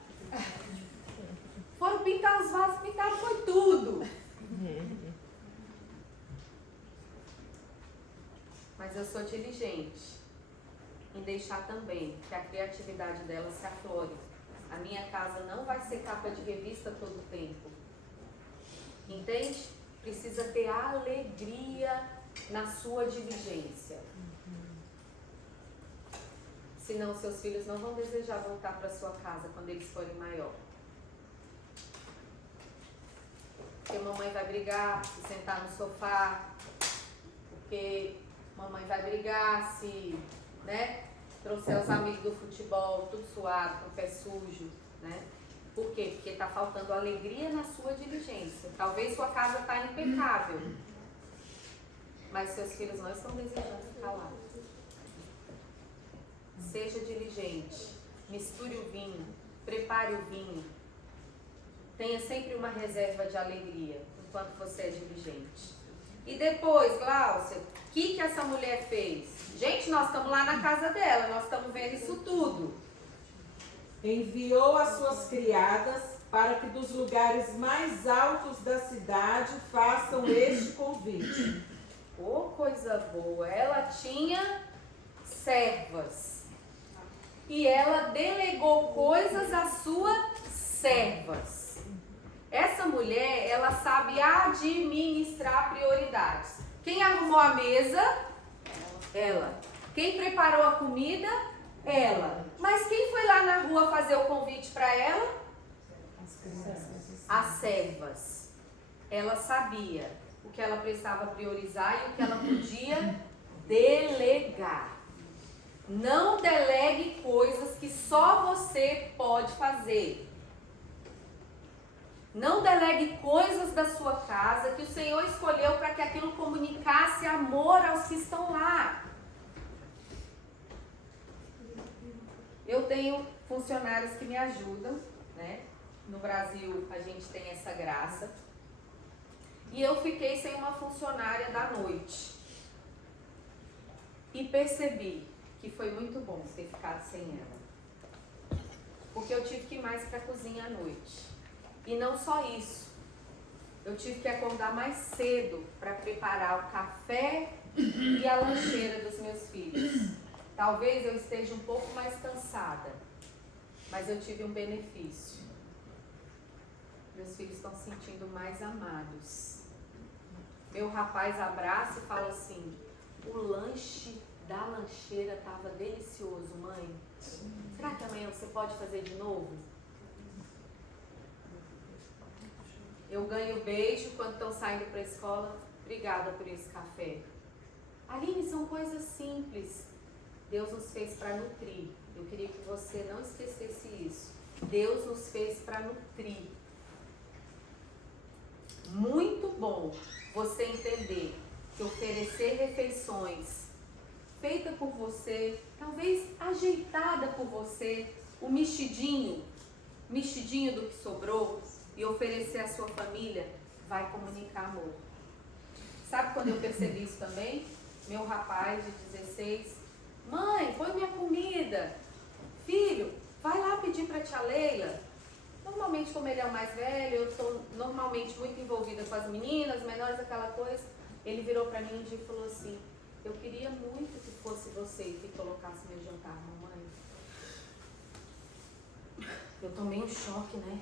Foram pintar os vasos, pintaram foi tudo. Mas eu sou diligente em deixar também que a criatividade dela se aflore. A minha casa não vai ser capa de revista todo o tempo. Entende? Precisa ter alegria na sua diligência. Senão seus filhos não vão desejar voltar para sua casa quando eles forem maior. Porque mamãe vai brigar se sentar no sofá. Porque mamãe vai brigar se, né, trouxer os amigos do futebol, tudo suado, com o pé sujo, né? Por quê? Porque está faltando alegria na sua diligência. Talvez sua casa está impecável, mas seus filhos não estão desejando ficar lá. Seja diligente, misture o vinho, prepare o vinho. Tenha sempre uma reserva de alegria enquanto você é diligente. E depois, Gláucia, o que essa mulher fez? Gente, nós estamos lá na casa dela, nós estamos vendo isso tudo. Enviou as suas criadas para que dos lugares mais altos da cidade façam este convite. Oh, coisa boa! Ela tinha servas. E ela delegou coisas às suas servas. Essa mulher, ela sabe administrar prioridades. Quem arrumou a mesa? Ela. Quem preparou a comida? Ela. Mas quem foi lá na rua fazer o convite para ela? As servas. Ela sabia o que ela precisava priorizar e o que ela podia delegar. Não delegue coisas que só você pode fazer. Não delegue coisas da sua casa que o Senhor escolheu para que aquilo comunicasse amor aos que estão lá. Eu tenho funcionários que me ajudam, né? No Brasil a gente tem essa graça. E eu fiquei sem uma funcionária da noite. E percebi que foi muito bom ter ficado sem ela. Porque eu tive que ir mais para a cozinha à noite. E não só isso. Eu tive que acordar mais cedo para preparar o café e a lancheira dos meus filhos. Talvez eu esteja um pouco mais cansada, mas eu tive um benefício. Meus filhos estão se sentindo mais amados. Meu rapaz abraça e fala assim: o lanche da lancheira estava delicioso, mãe. Será que amanhã você pode fazer de novo? Eu ganho beijo quando estão saindo para a escola. Obrigada por esse café. Aline, são coisas simples. Deus nos fez para nutrir. Eu queria que você não esquecesse isso. Deus nos fez para nutrir. Muito bom você entender que oferecer refeições feitas por você, talvez ajeitada por você, o mexidinho do que sobrou, e oferecer à sua família, vai comunicar amor. Sabe quando eu percebi isso também? Meu rapaz de 16, mãe, põe minha comida. Filho, vai lá pedir para a tia Leila. Normalmente, como ele é o mais velho, eu estou normalmente muito envolvida com as meninas, menores, aquela coisa. Ele virou para mim um dia e falou assim: eu queria muito que fosse você que colocasse meu jantar, mamãe. Eu tomei um choque, né?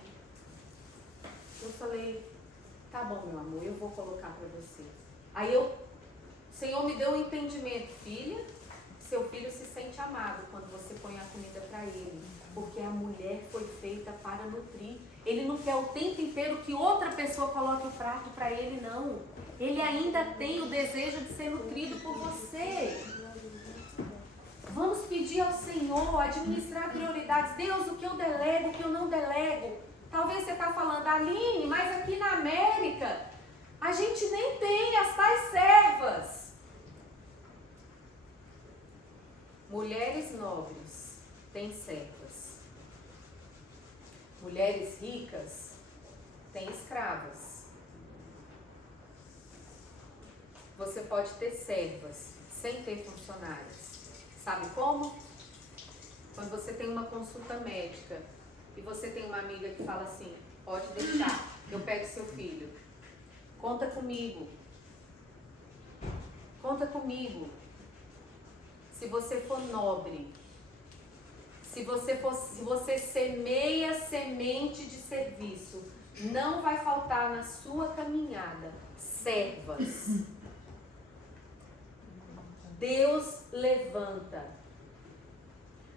Eu falei: tá bom, meu amor, eu vou colocar para você. Aí o Senhor me deu um entendimento: filha, seu filho se sente amado quando você põe a comida para ele, porque a mulher foi feita para nutrir. Ele não quer o tempo inteiro que outra pessoa coloque o prato para ele, não. Ele ainda tem o desejo de ser nutrido por você. Vamos pedir ao Senhor, administrar prioridades. Deus, o que eu delego, o que eu não delego. Talvez você está falando: Aline, mas aqui na América a gente nem tem as tais servas. Mulheres nobres têm servas. Mulheres ricas têm escravas. Você pode ter servas sem ter funcionários. Sabe como? Quando você tem uma consulta médica e você tem uma amiga que fala assim: pode deixar, eu pego seu filho. Conta comigo. Conta comigo. Se você for nobre, se você semeia semente de serviço, não vai faltar na sua caminhada servas. Deus levanta.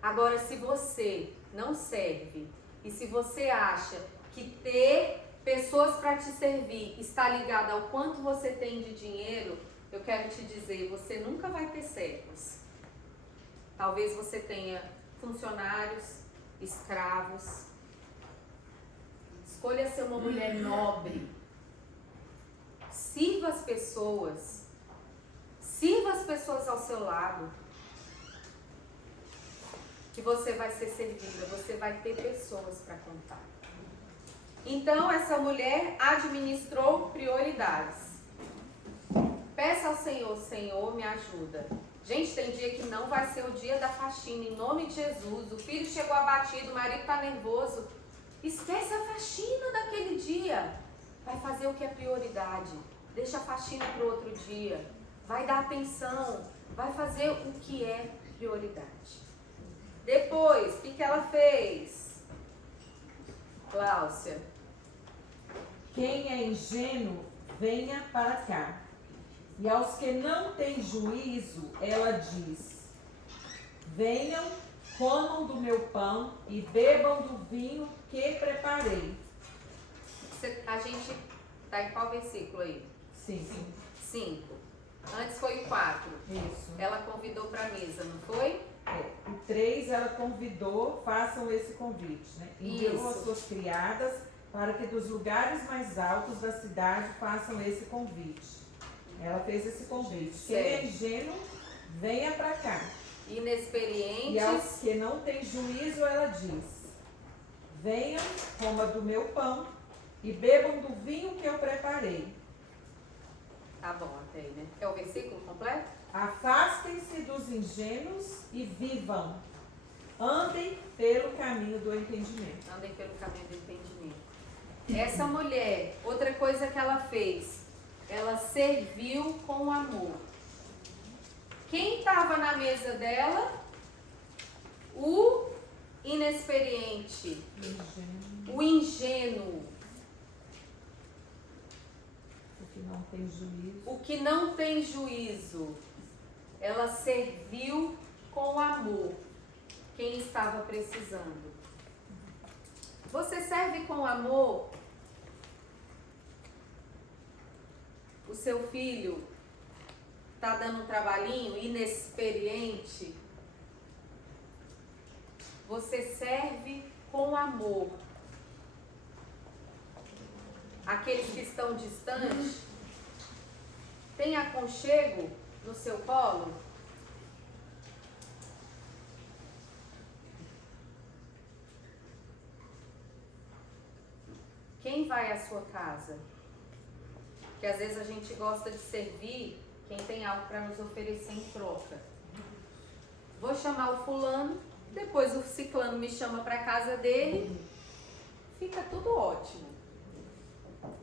Agora, se você não serve e se você acha que ter pessoas para te servir está ligado ao quanto você tem de dinheiro, eu quero te dizer, você nunca vai ter servos. Talvez você tenha funcionários, escravos. Escolha ser uma mulher nobre. Sirva as pessoas. Sirva as pessoas ao seu lado. Que você vai ser servida, você vai ter pessoas para contar. Então, essa mulher administrou prioridades. Peça ao Senhor, Senhor, me ajuda. Gente, tem dia que não vai ser o dia da faxina, em nome de Jesus. O filho chegou abatido, o marido está nervoso. Esquece a faxina daquele dia. Vai fazer o que é prioridade. Deixa a faxina para o outro dia. Vai dar atenção. Vai fazer o que é prioridade. Depois, o que ela fez? Cláudia. Quem é ingênuo, venha para cá. E aos que não têm juízo, ela diz: venham, comam do meu pão e bebam do vinho que preparei. A gente está em qual versículo aí? 5. 5. Antes foi o 4. Isso. Ela convidou para a mesa, não foi? O 3, ela convidou, façam esse convite, né? Enviou Isso. as suas criadas para que dos lugares mais altos da cidade façam esse convite. Ela fez esse convite. Quem é ingênuo, venha para cá. Inexperientes. E aos que não têm juízo, ela diz: venham, coma do meu pão e bebam do vinho que eu preparei. Tá bom, até aí, né? É o versículo completo? Afastem-se dos ingênuos e vivam. Andem pelo caminho do entendimento. Andem pelo caminho do entendimento. Essa mulher, outra coisa que ela fez, ela serviu com amor. Quem estava na mesa dela? O inexperiente, o ingênuo, O que não tem juízo. o que não tem juízo. Ela serviu com amor quem estava precisando. Você serve com amor o seu filho está dando um trabalhinho, inexperiente? Você serve com amor aqueles que estão distantes? Tem aconchego no seu colo? Quem vai à sua casa? Que às vezes a gente gosta de servir quem tem algo para nos oferecer em troca. Vou chamar o fulano, depois o ciclano me chama para a casa dele, fica tudo ótimo.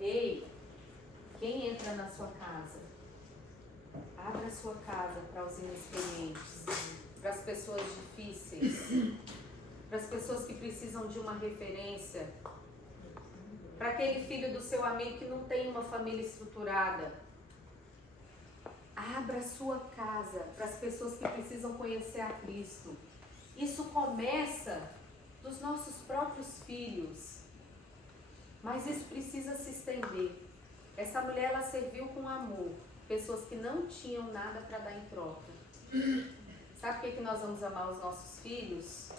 Ei, quem entra na sua casa? Abra a sua casa para os inexperientes, para as pessoas difíceis, para as pessoas que precisam de uma referência, para aquele filho do seu amigo que não tem uma família estruturada. Abra a sua casa para as pessoas que precisam conhecer a Cristo. Isso começa dos nossos próprios filhos, mas isso precisa se estender. Essa mulher, ela serviu com amor pessoas que não tinham nada para dar em troca. Sabe por que nós vamos amar os nossos filhos?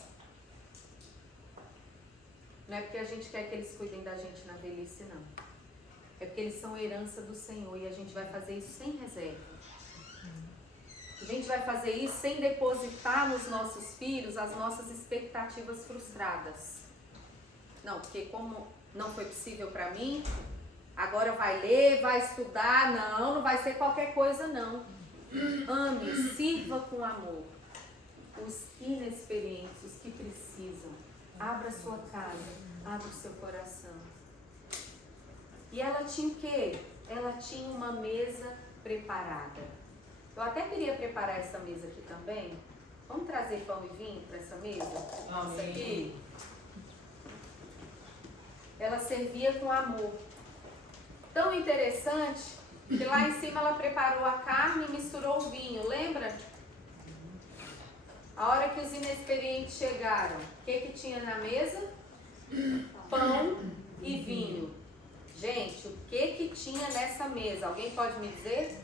Não é porque a gente quer que eles cuidem da gente na velhice, não. É porque eles são herança do Senhor e a gente vai fazer isso sem reserva. A gente vai fazer isso sem depositar nos nossos filhos as nossas expectativas frustradas. Não, porque como não foi possível para mim, agora vai ler, vai estudar. Não, não vai ser qualquer coisa, não. Ame, sirva com amor os inexperientes, os que precisam. Abra a sua casa, abra o seu coração. E ela tinha o quê? Ela tinha uma mesa preparada. Eu até queria preparar essa mesa aqui também. Vamos trazer pão e vinho para essa mesa? Nossa, aqui. Ela servia com amor. Tão interessante que lá em cima ela preparou a carne e misturou o vinho, lembra? A hora que os inexperientes chegaram, o que tinha na mesa? Pão e vinho. Gente, o que tinha nessa mesa? Alguém pode me dizer?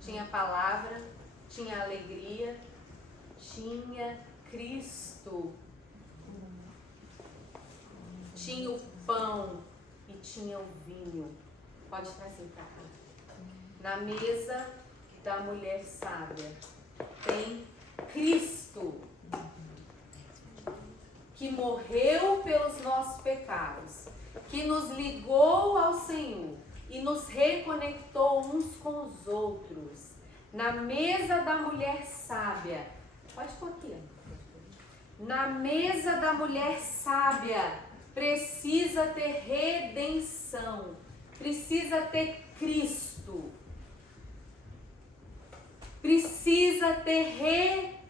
Tinha palavra, tinha alegria, tinha Cristo. Tinha o pão e tinha o vinho. Pode trazer para cá. Na mesa da mulher sábia tem Cristo, que morreu que nos ligou ao Senhor e nos reconectou uns com os outros. Na mesa da mulher sábia, pode pôr aqui, na mesa da mulher sábia precisa ter redenção, precisa ter Cristo, precisa ter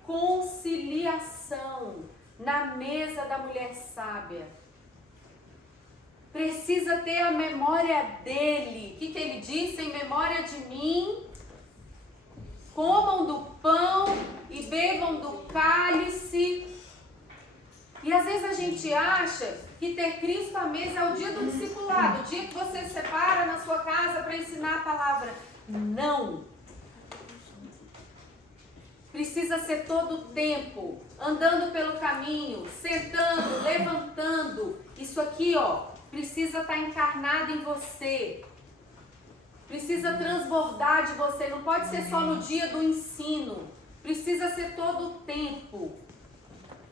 reconciliação na mesa da mulher sábia. Precisa ter a memória dele. O que ele disse? Em memória de mim, comam do pão e bebam do cálice. E às vezes a gente acha que ter Cristo à mesa é o dia do discipulado, o dia que você se separa na sua casa para ensinar a palavra. Não. Precisa ser todo o tempo, andando pelo caminho, sentando, levantando. Isso aqui, precisa estar encarnado em você. Precisa transbordar de você. Não pode ser só no dia do ensino. Precisa ser todo o tempo.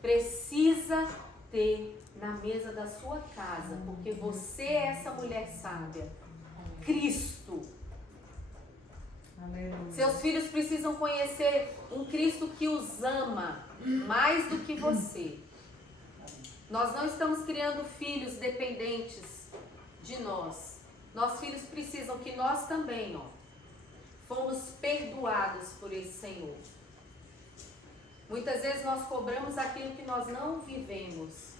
Precisa ter na mesa da sua casa, porque você é essa mulher sábia. Cristo. Aleluia. Seus filhos precisam conhecer um Cristo que os ama mais do que você. Nós não estamos criando filhos dependentes de nós. Nossos filhos precisam que nós também, fomos perdoados por esse Senhor. Muitas vezes nós cobramos aquilo que nós não vivemos.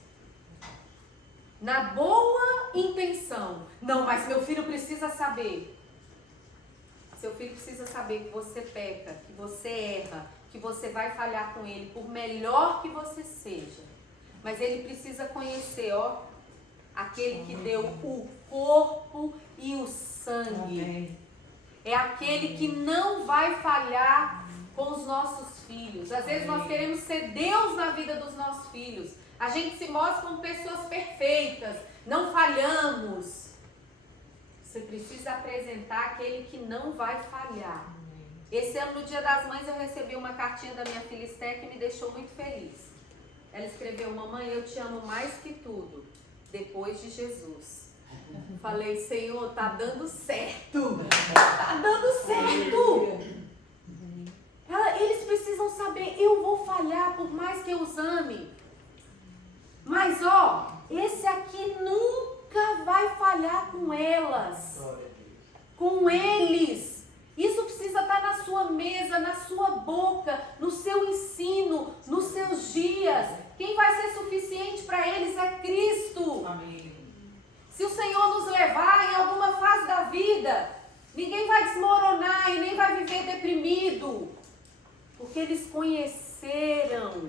Na boa intenção. Não, mas meu filho precisa saber. Seu filho precisa saber que você peca, que você erra, que você vai falhar com ele, por melhor que você seja. Mas ele precisa conhecer, aquele que deu o corpo e o sangue. Amém. É aquele que não vai falhar com os nossos filhos. Às vezes nós queremos ser Deus na vida dos nossos filhos. A gente se mostra como pessoas perfeitas, não falhamos. Você precisa apresentar aquele que não vai falhar. Esse ano, no Dia das Mães, eu recebi uma cartinha da minha filha Esté que me deixou muito feliz. Ela escreveu: mamãe, eu te amo mais que tudo, depois de Jesus. Falei: Senhor, tá dando certo. Tá dando certo. Eles precisam saber, eu vou falhar por mais que eu os ame. Mas esse aqui nunca vai falhar com elas. Com eles. Isso precisa estar na sua mesa, na sua boca, no seu ensino, nos seus dias. Quem vai ser suficiente para eles é Cristo. Amém. Se o Senhor nos levar em alguma fase da vida, ninguém vai desmoronar e nem vai viver deprimido. Porque eles conheceram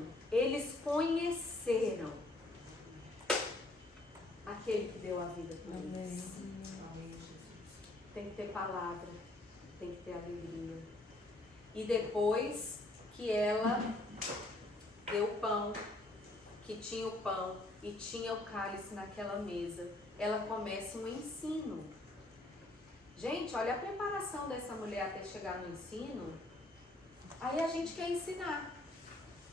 aquele que deu a vida por eles. Tem que ter palavra, tem que ter alegria. E depois que ela deu o pão, que tinha o pão e tinha o cálice naquela mesa, ela começa um ensino. Gente, olha a preparação dessa mulher até chegar no ensino. Aí a gente quer ensinar.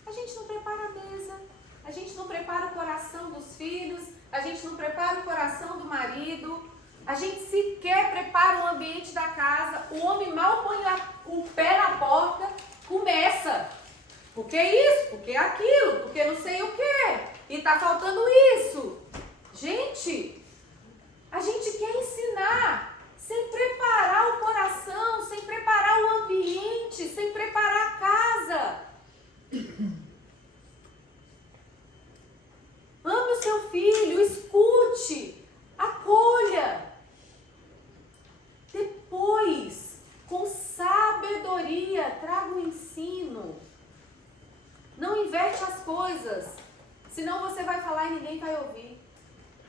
A gente não prepara a mesa, a gente não prepara o coração dos filhos, a gente não prepara o coração do marido, a gente sequer prepara o ambiente da casa. O homem mal põe o pé na porta, começa. Por que isso? Por que aquilo? Por que não sei o quê? E tá faltando isso. Gente, a gente quer ensinar sem preparar o coração, sem preparar o ambiente, sem preparar a casa. Ame o seu filho, escute, acolha. Depois, com sabedoria, traga o ensino. Não inverte as coisas, senão você vai falar e ninguém vai ouvir.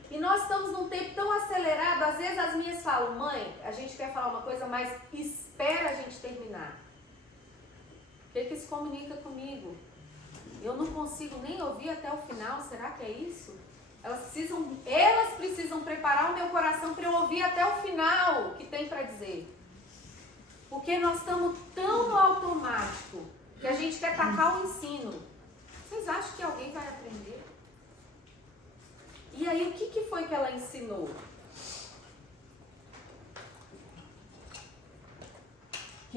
E nós estamos num tempo tão acelerado, às vezes as minhas falam: mãe, a gente quer falar uma coisa, mas espera a gente terminar. O que se comunica comigo? Eu não consigo nem ouvir até o final, será que é isso? Elas precisam preparar o meu coração para eu ouvir até o final o que tem para dizer. Porque nós estamos tão no automático que a gente quer tacar o ensino. Vocês acham que alguém vai aprender? E aí, o que foi que ela ensinou?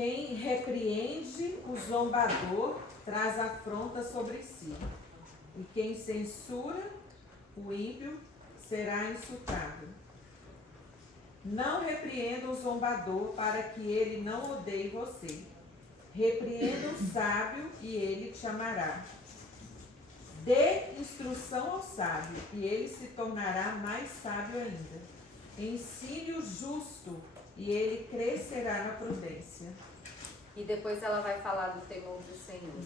Quem repreende o zombador traz afronta sobre si, e quem censura o ímpio será insultado. Não repreenda o zombador para que ele não odeie você. Repreenda o sábio e ele te amará. Dê instrução ao sábio e ele se tornará mais sábio ainda. Ensine o justo e ele crescerá na prudência. E depois ela vai falar do temor do Senhor.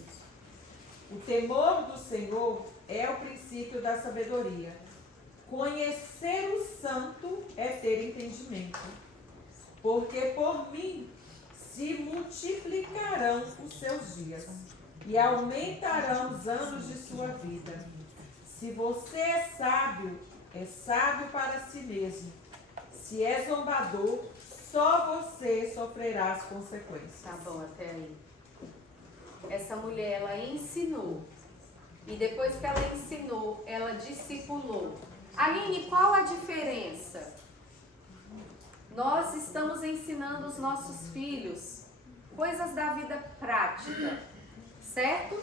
O temor do Senhor é o princípio da sabedoria. Conhecer o santo é ter entendimento. Porque por mim se multiplicarão os seus dias e aumentarão os anos de sua vida. Se você é sábio para si mesmo. Se é zombador, só você sofrerá as consequências. Tá bom, até aí. Essa mulher, ela ensinou. E depois que ela ensinou, ela discipulou. Aline, qual a diferença? Nós estamos ensinando os nossos filhos coisas da vida prática, certo?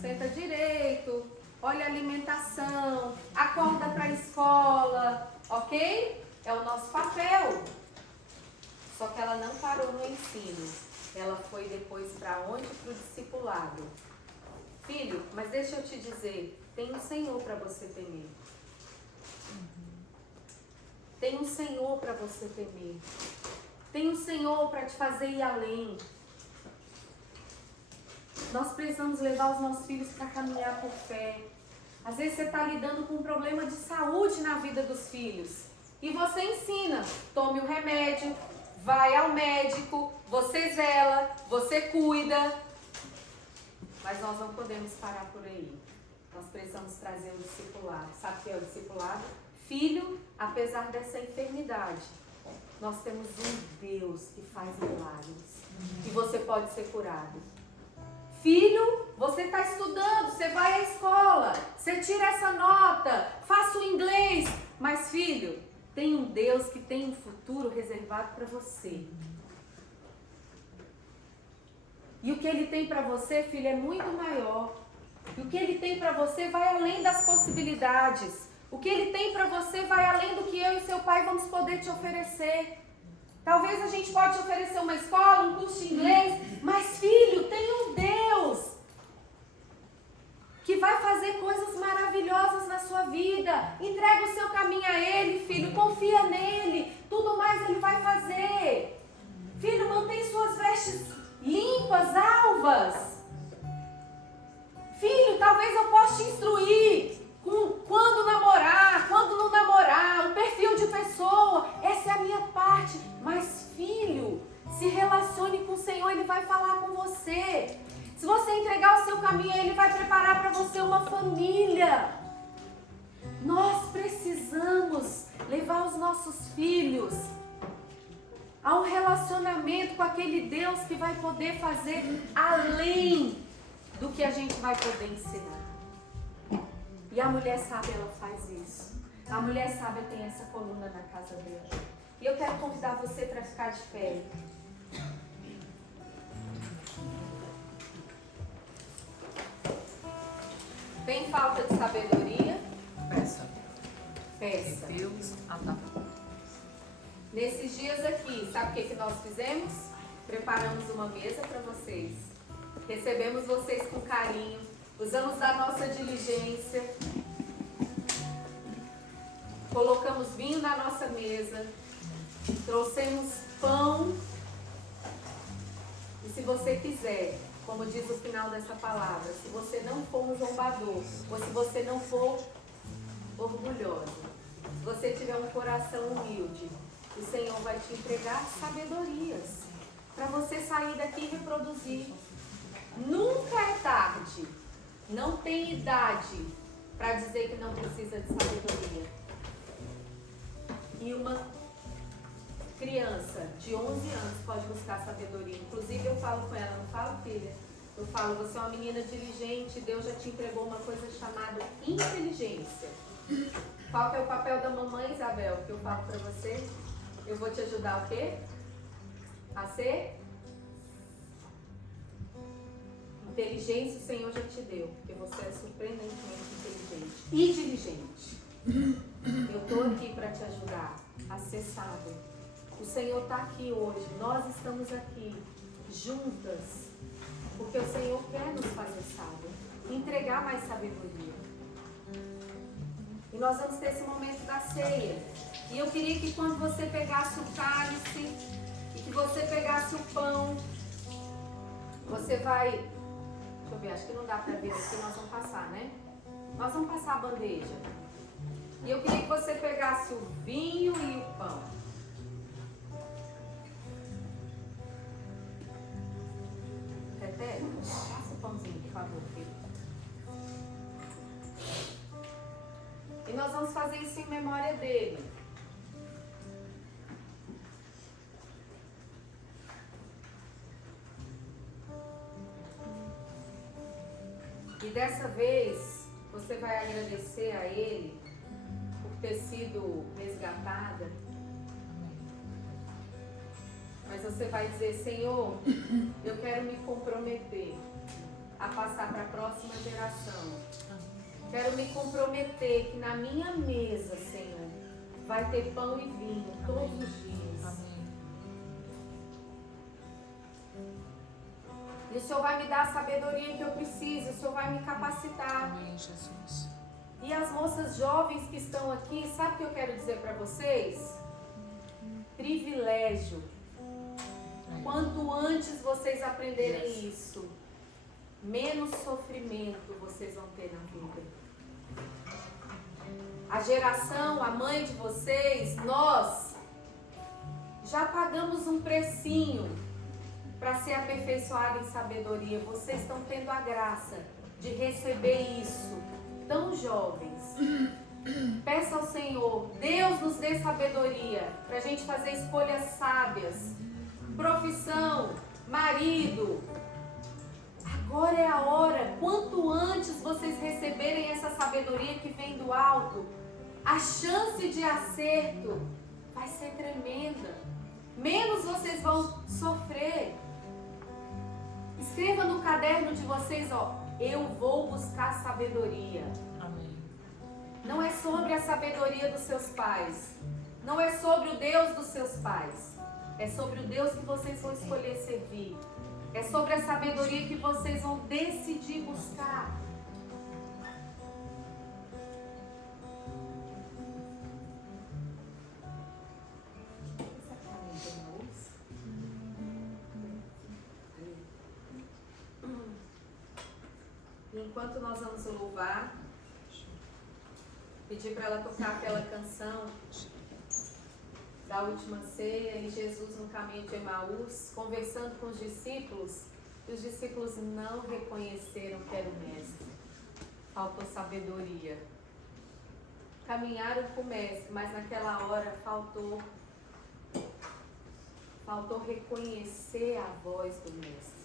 Senta direito, olha a alimentação, acorda para a escola, ok? É o nosso papel. Só que ela não parou no ensino. Ela foi depois para onde? Para o discipulado. Filho, mas deixa eu te dizer, tem um Senhor para você temer. Tem um Senhor para você temer. Tem um Senhor para te fazer ir além. Nós precisamos levar os nossos filhos para caminhar por fé. Às vezes você está lidando com um problema de saúde na vida dos filhos. E você ensina, tome o remédio, vai ao médico, você zela, você cuida. Mas nós não podemos parar por aí. Nós precisamos trazer o discipulado. Sabe o que é o discipulado? Filho, apesar dessa enfermidade, nós temos um Deus que faz milagres. E você pode ser curado. Filho, você está estudando, você vai à escola, você tira essa nota, faça o inglês. Mas filho, tem um Deus que tem um futuro reservado para você. E o que Ele tem para você, filho, é muito maior. E o que Ele tem para você vai além das possibilidades. O que Ele tem para você vai além do que eu e seu pai vamos poder te oferecer. Talvez a gente pode te oferecer uma escola, um curso de inglês, mas filho, tem um Deus que vai fazer coisas maravilhosas na sua vida. Entrega o seu caminho a Ele, filho, confia nele, tudo mais Ele vai fazer. Filho, mantém suas vestes limpas, alvas. Filho, talvez eu possa te instruir quando namorar, quando não namorar, o perfil de pessoa. Essa é a minha parte. Mas filho, se relacione com o Senhor, Ele vai falar com você. Se você entregar o seu caminho, Ele vai preparar para você uma família. Nós precisamos levar os nossos filhos a um relacionamento com aquele Deus que vai poder fazer além do que a gente vai poder ensinar. E a mulher sábia, ela faz isso. A mulher sábia tem essa coluna na casa dela. E eu quero convidar você para ficar de pé. Tem falta de sabedoria? Peça. Peça. Deus adapta. Nesses dias aqui, sabe o que nós fizemos? Preparamos uma mesa para vocês. Recebemos vocês com carinho. Usamos da nossa diligência. Colocamos vinho na nossa mesa. Trouxemos pão. E se você quiser, como diz o final dessa palavra, se você não for um zombador, ou se você não for orgulhoso, se você tiver um coração humilde, o Senhor vai te entregar sabedorias para você sair daqui e reproduzir. Nunca é tarde. Não tem idade para dizer que não precisa de sabedoria. E uma criança de 11 anos pode buscar sabedoria. Inclusive eu falo com ela, não falo, filha? Eu falo, você é uma menina diligente, Deus já te entregou uma coisa chamada inteligência. Qual que é o papel da mamãe, Isabel, que eu falo para você? Eu vou te ajudar o quê? A ser Inteligência o Senhor já te deu, porque você é surpreendentemente inteligente e diligente. Eu estou aqui para te ajudar a ser sábio. O Senhor está aqui hoje, nós estamos aqui juntas, porque o Senhor quer nos fazer sábio, entregar mais sabedoria. E nós vamos ter esse momento da ceia. E eu queria que quando você pegasse o cálice e que você pegasse o pão, você vai... Deixa eu ver, acho que não dá para ver aqui, nós vamos passar, né? Nós vamos passar a bandeja. E eu queria que você pegasse o vinho e o pão. Repete, passa o pãozinho, por favor, filho. E nós vamos fazer isso em memória dele. E dessa vez, você vai agradecer a Ele por ter sido resgatada. Mas você vai dizer, Senhor, eu quero me comprometer a passar para a próxima geração. Quero me comprometer que na minha mesa, Senhor, vai ter pão e vinho todos os dias. E o Senhor vai me dar a sabedoria que eu preciso, o Senhor vai me capacitar. Amém, Jesus. E as moças jovens que estão aqui, sabe o que eu quero dizer para vocês? Privilégio. Quanto antes vocês aprenderem isso, menos sofrimento vocês vão ter na vida. A geração, a mãe de vocês, nós já pagamos um precinho para ser aperfeiçoado em sabedoria. Vocês estão tendo a graça de receber isso, tão jovens. Peça ao Senhor, Deus nos dê sabedoria para a gente fazer escolhas sábias. Profissão, marido. Agora é a hora. Quanto antes vocês receberem essa sabedoria que vem do alto, a chance de acerto vai ser tremenda. Menos vocês vão sofrer. Escreva no caderno de vocês, ó, eu vou buscar sabedoria. Amém. Não é sobre a sabedoria dos seus pais. Não é sobre o Deus dos seus pais. É sobre o Deus que vocês vão escolher servir. É sobre a sabedoria que vocês vão decidir buscar. Enquanto nós vamos louvar, pedir para ela tocar aquela canção da última ceia e Jesus no caminho de Emaús, conversando com os discípulos, e os discípulos não reconheceram que era o mestre. Faltou sabedoria. Caminharam com o mestre, mas naquela hora faltou reconhecer a voz do mestre.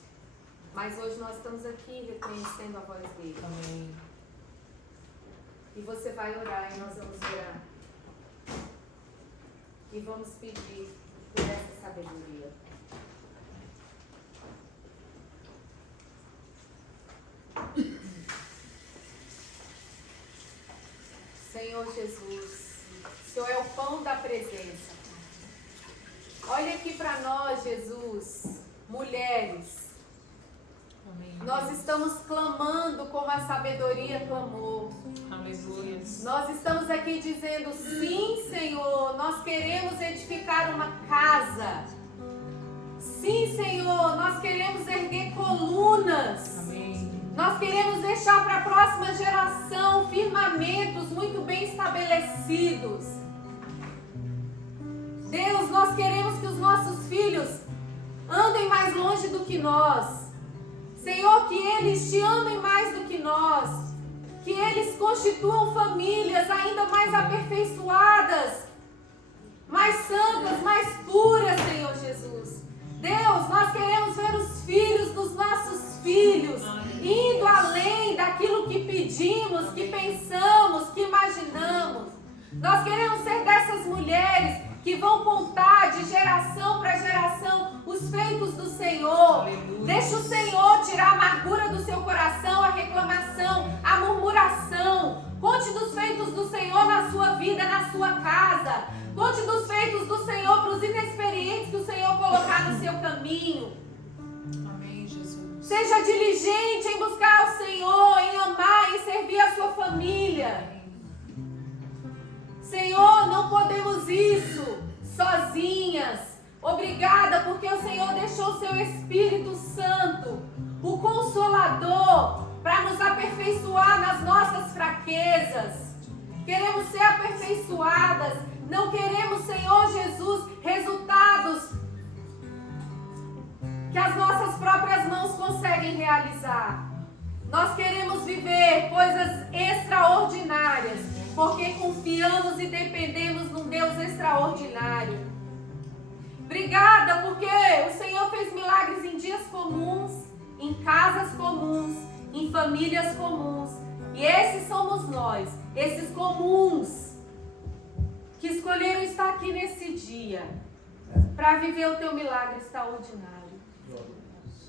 Mas hoje nós estamos aqui reconhecendo a voz dele. Amém. E você vai orar e nós vamos orar. E vamos pedir por essa sabedoria. Senhor Jesus, o Senhor é o pão da presença. Olha aqui para nós, Jesus, mulheres. Amém. Nós estamos clamando como a sabedoria clamou. Aleluia. Nós estamos aqui dizendo, sim, Senhor, nós queremos edificar uma casa. Sim, Senhor, nós queremos erguer colunas. Amém. Nós queremos deixar para a próxima geração firmamentos muito bem estabelecidos. Deus, nós queremos que os nossos filhos andem mais longe do que nós. Senhor, que eles te amem mais do que nós. Que eles constituam famílias ainda mais aperfeiçoadas, mais santas, mais puras, Senhor Jesus. Deus, nós queremos ver os filhos dos nossos filhos indo além daquilo que pedimos, que pensamos, que imaginamos. Nós queremos ser dessas mulheres que vão contar de geração para geração os feitos do Senhor. Aleluia. Deixa o Senhor tirar a amargura do seu coração, a reclamação, a murmuração. Conte dos feitos do Senhor na sua vida, na sua casa. Conte dos feitos do Senhor para os inexperientes que o Senhor colocar no seu caminho. Amém, Jesus. Seja diligente em buscar o Senhor, em amar, em servir a sua família. Senhor, não podemos isso sozinhas. Obrigada porque o Senhor deixou o seu Espírito Santo, o Consolador, para nos aperfeiçoar nas nossas fraquezas. Queremos ser aperfeiçoadas. Não queremos, Senhor Jesus, resultados que as nossas próprias mãos conseguem realizar. Nós queremos viver coisas extraordinárias, porque confiamos e dependemos num Deus extraordinário. Obrigada, porque o Senhor fez milagres em dias comuns, em casas comuns, em famílias comuns. E esses somos nós, esses comuns, que escolheram estar aqui nesse dia, para viver o teu milagre extraordinário.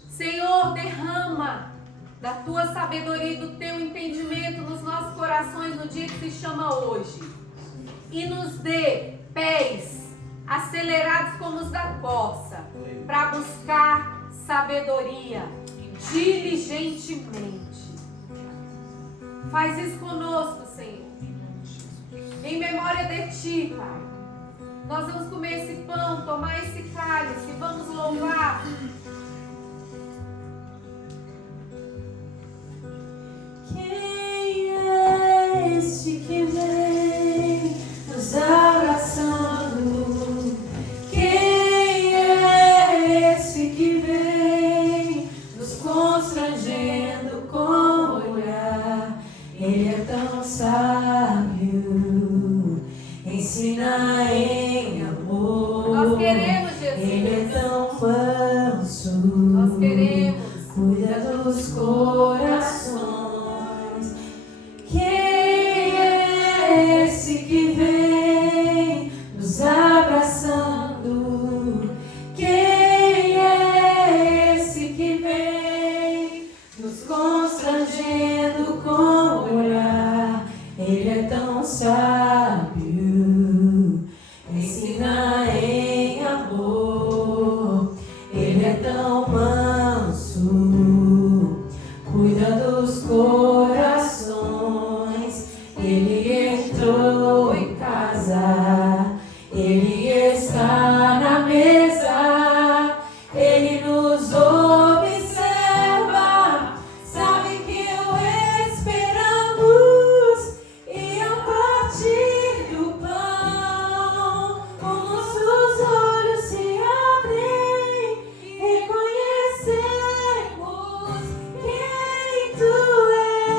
Senhor, derrama da tua sabedoria e do teu entendimento nos nossos corações no dia que se chama hoje. E nos dê pés acelerados como os da corça, para buscar sabedoria diligentemente. Faz isso conosco, Senhor. Em memória de Ti, Pai. Nós vamos comer esse pão, tomar esse cálice, vamos louvar. Quem é este que vem nos abraçando? Quem é esse que vem nos constrangendo com o olhar? Ele é tão sábio, ensina em amor. Nós queremos, Jesus. Ele é tão manso, Nós queremos. cuida dos corações. Quem é esse que vem nos abraçando? Quem é esse que vem nos constrangendo com o olhar? Ele é tão sábio, ensina em amor. Ele é tão manso, cuida dos corações. Ele entrou em casa, ele está na mesa, ele nos observa, sabe que o esperamos. E a partir do pão, os nossos olhos se abrem, reconhecemos quem Tu és.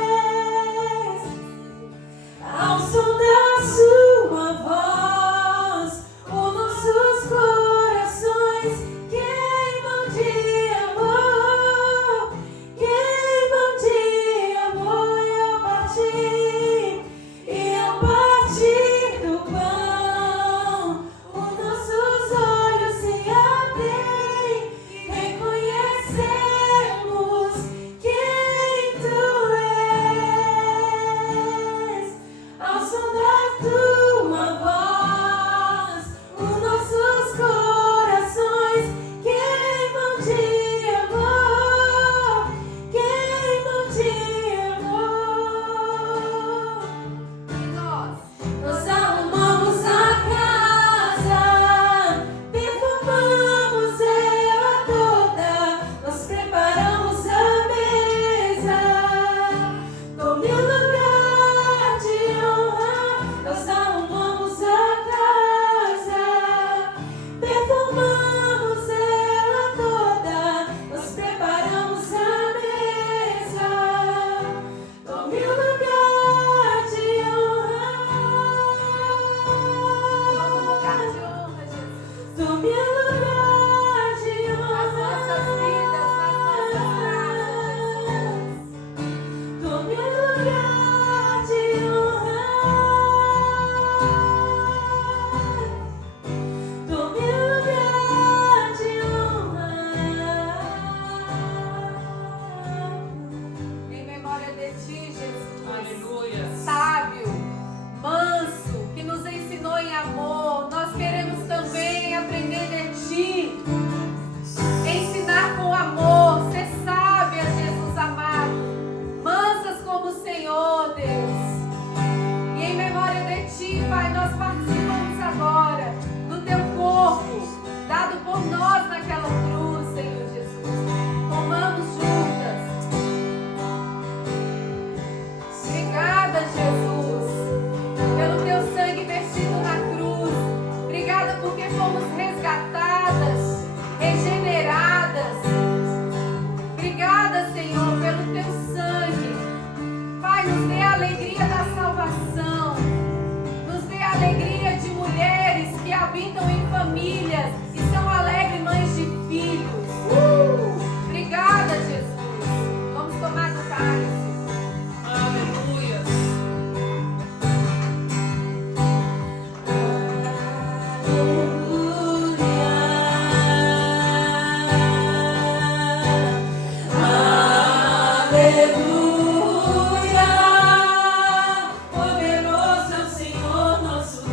Poderoso é o Senhor nosso Deus.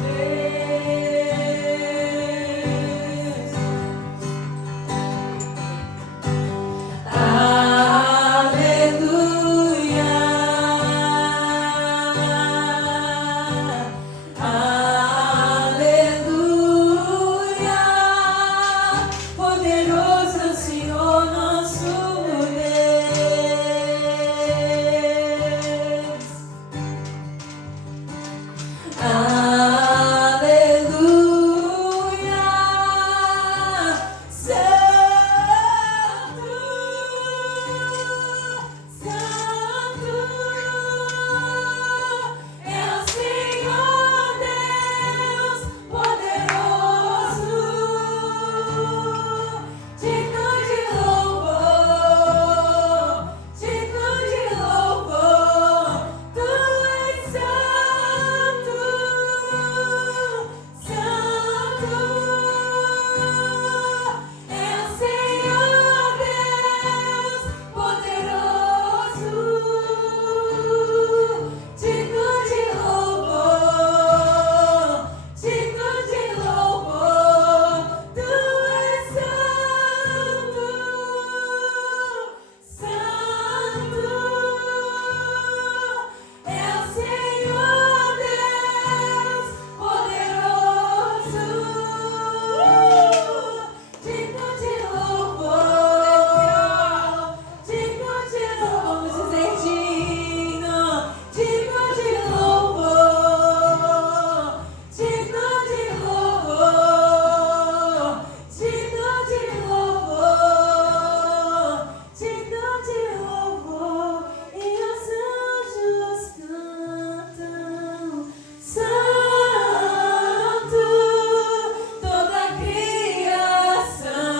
Aleluia. Aleluia. Poderoso é o Senhor nosso Deus. Aleluia. Santo, Santo é o Senhor Deus poderoso, digno de louvor, digno de louvor. Tu és santo, santo é o Senhor Deus poderoso, digno de louvor, digno de louvor. Tu és santo, santo é o Senhor Deus poderoso, digno de louvor, digno de louvor. Vamos dizer digno, digno de louvor, digno de louvor, digno de louvor, digno de louvor. E os anjos cantam, santo, toda a criação,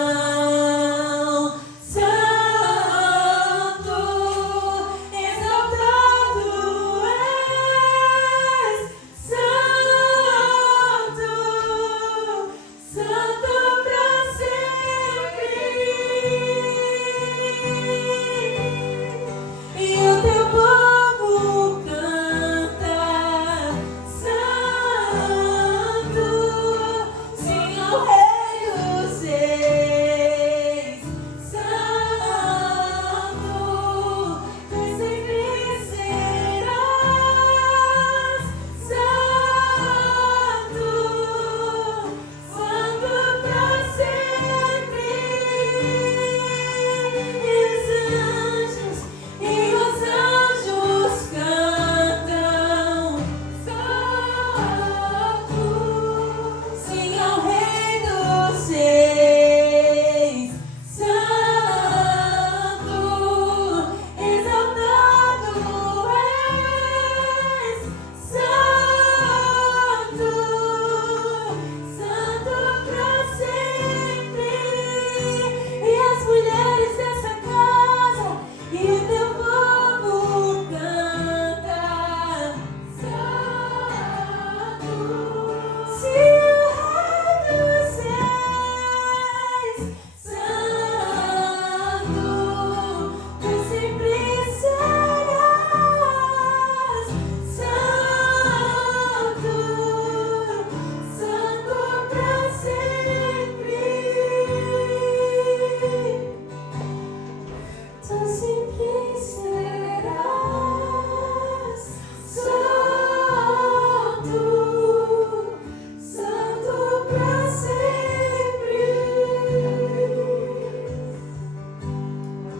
santo, exaltado és, santo, santo pra sempre. E o teu povo canta, santo, sim ao Rei dos Reis, santo, tu sempre serás, santo, santo pra sempre. E os anjos cantam, santo, sim ao Rei dos Reis, santo, exaltado és, santo, santo pra sempre. E as mulheres dessa casa e o teu povo canta, santo, se o Rei dos Reis, santo, tu sempre serás, santo, santo pra sempre. Tu sempre serás.